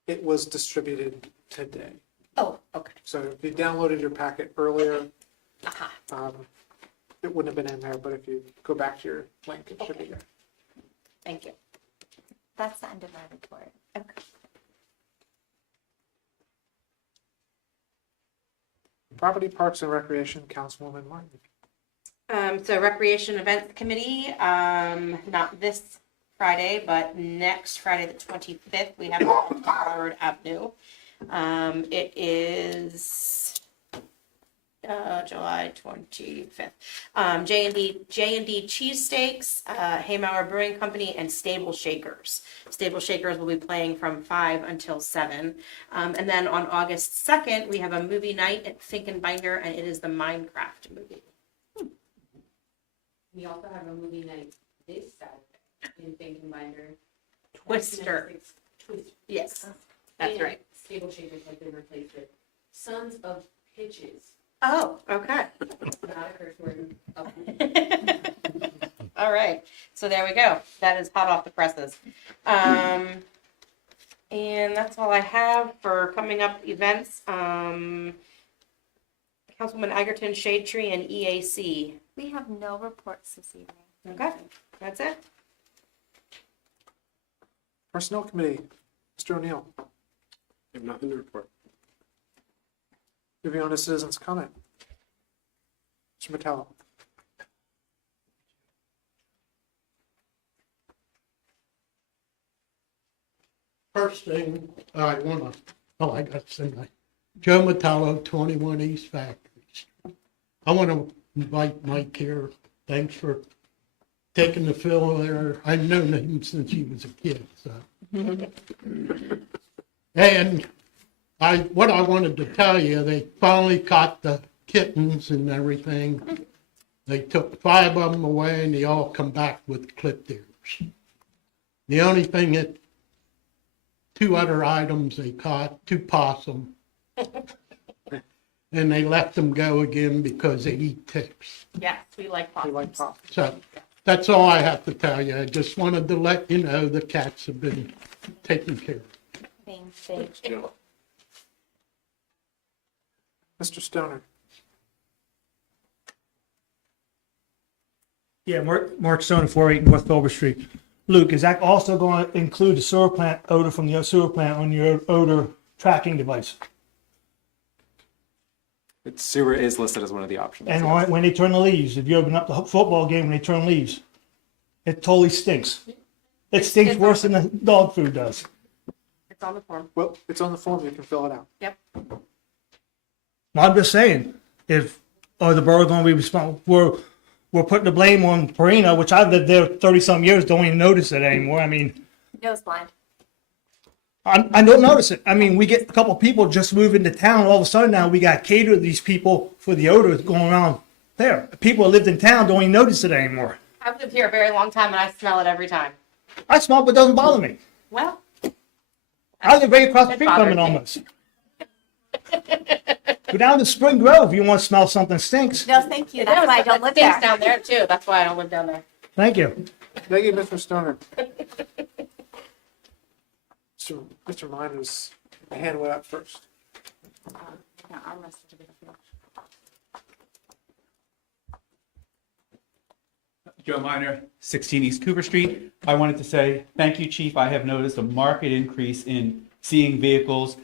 It was distributed today. Oh, okay. So if you downloaded your packet earlier, Aha. it wouldn't have been in there, but if you go back to your link, it should be there. Thank you. That's the end of my report. Okay. Property, Parks, and Recreation, Councilwoman Martin. So Recreation Events Committee, not this Friday, but next Friday, the 25th, we have Howard Avenue. It is July 25th. J&D Cheesesteaks, Haymauer Brewing Company, and Stable Shakers. Stable Shakers will be playing from 5 until 7. And then on August 2nd, we have a movie night at Finkenbinder, and it is the Minecraft movie. We also have a movie night this Saturday in Finkenbinder. Twister. Yes, that's right. Stable Shakers have been replaced with Sons of Pitches. Oh, okay. Not a curse word. All right, so there we go. That is hot off the presses. And that's all I have for coming up events. Councilwoman Egerton, Shade Tree, and EAC. We have no reports this evening. Okay, that's it. Personnel Committee, Mr. O'Neill. I have nothing to report. Moving on to citizens' comment. Mr. Metallo. First thing I want to, I got to say, Joe Metallo, 21 East Factories. I want to invite Mike here. Thanks for taking the fill there. I've known him since he was a kid, so. And what I wanted to tell you, they finally caught the kittens and everything. They took 5 of them away and they all come back with clipped ears. The only thing that 2 other items they caught, 2 possum. And they let them go again because they eat ticks. Yes, we like possums. So that's all I have to tell you. I just wanted to let you know the cats have been taken care of. Thank you. Mr. Stoner. Yeah, Mark Stone, 408 North Dover Street. Luke, is that also going to include the sewer plant odor from the sewer plant on your odor tracking device? Sewer is listed as one of the options. And yes. when they turn the leaves, if you open up the football game when they turn leaves, it totally stinks. It stinks worse than the dog food does. It's on the form. Well, it's on the form. You can fill it out. Yep. I'm just saying, if the borough going to be responsible, we're putting the blame on Perino, which I've lived there 30-some years, don't even notice it anymore. I mean, Nose blind. I don't notice it. I mean, we get a couple people just move into town. All of a sudden now we got to cater to these people for the odor going around there. People that lived in town don't even notice it anymore. I've lived here a very long time and I smell it every time. I smell it, but it doesn't bother me. Well, I live right across the it street from bothers it me. almost. Go down to Spring Grove if you want to smell something stinks. No, thank you. That's why I don't live Stinks there. down there too. That's why I don't live down there. Thank you. Thank you, Mr. Stoner. Mr. Minor's hand went up first. No, I'm listening to the field. Joe Minor, 16 East Cooper Street. I wanted to say thank you, Chief. I have noticed a marked increase in seeing vehicles,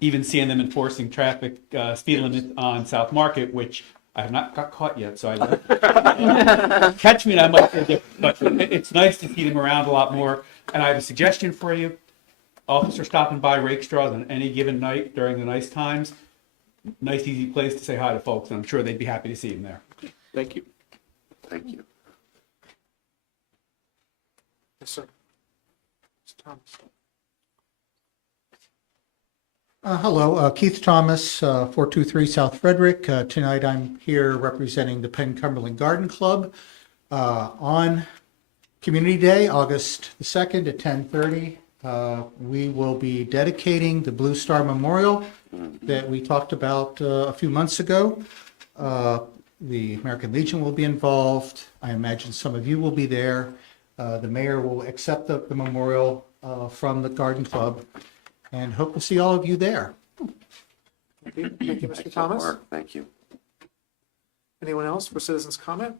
even seeing them enforcing traffic speed limits on South Market, which I have not got caught yet, so I catch me and I might feel different. But it's nice to see them around a lot more. And I have a suggestion for you. Officer stopping by rake straws on any given night during the nice times. Nice, easy place to say hi to folks, and I'm sure they'd be happy to see him there. Thank you. Thank you. Yes, sir. Mr. Thomas. Hello, Keith Thomas, 423 South Frederick. Tonight I'm here representing the Penn Cumberland Garden Club on Community Day, August the 2nd at 10:30. We will be dedicating the Blue Star Memorial that we talked about a few months ago. The American Legion will be involved. I imagine some of you will be there. The mayor will accept the memorial from the Garden Club, and hope to see all of you there. Thank you, Mr. Excellent Thomas. work. Thank you. Anyone else for citizens' comment?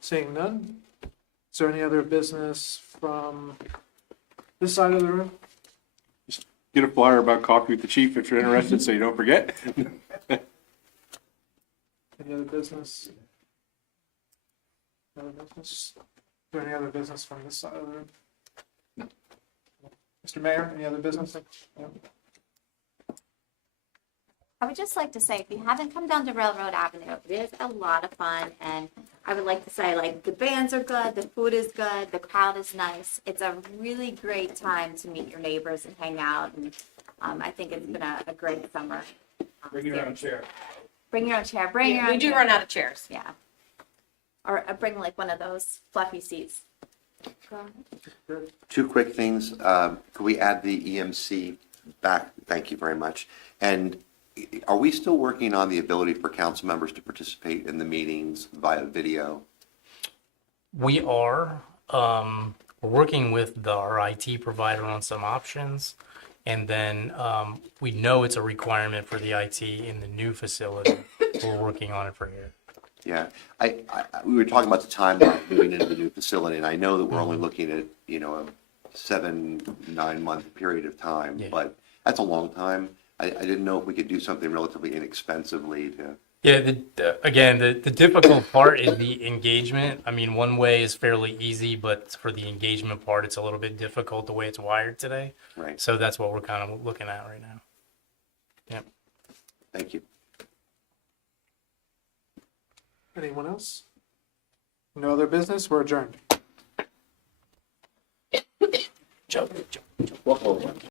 Seeing none. Is there any other business from this side of the room? Get a flyer about coffee with the chief if you're interested, so you don't forget. Any other business? Other business? Is there any other business from this side of the room? No. Mr. Mayor, any other business? No? I would just like to say, if you haven't come down to Railroad Avenue, it is a lot of fun, and I would like to say, like, the bands are good, the food is good, the crowd is nice. It's a really great time to meet your neighbors and hang out, and I think it's been a great summer. Bring your own chair. Bring your own chair, bring your own We do chair. run out of chairs. Yeah. Or bring like one of those fluffy seats. Go ahead. Two quick things. Could we add the EMC back? Thank you very much. And are we still working on the ability for council members to participate in the meetings via video? We are working with our IT provider on some options. And then we know it's a requirement for the IT in the new facility. We're working on it for here. Yeah, we were talking about the timeline moving into the new facility, and I know that we're only looking at, a 7-9 month period of time, but that's a long time. I didn't know if we could do something relatively inexpensively to. Yeah, the difficult part is the engagement. I mean, one way is fairly easy, but for the engagement part, it's a little bit difficult the way it's wired today. Right. So that's what we're kind of looking at right now. Yep. Thank you. Anyone else? No other business? We're adjourned. Joe.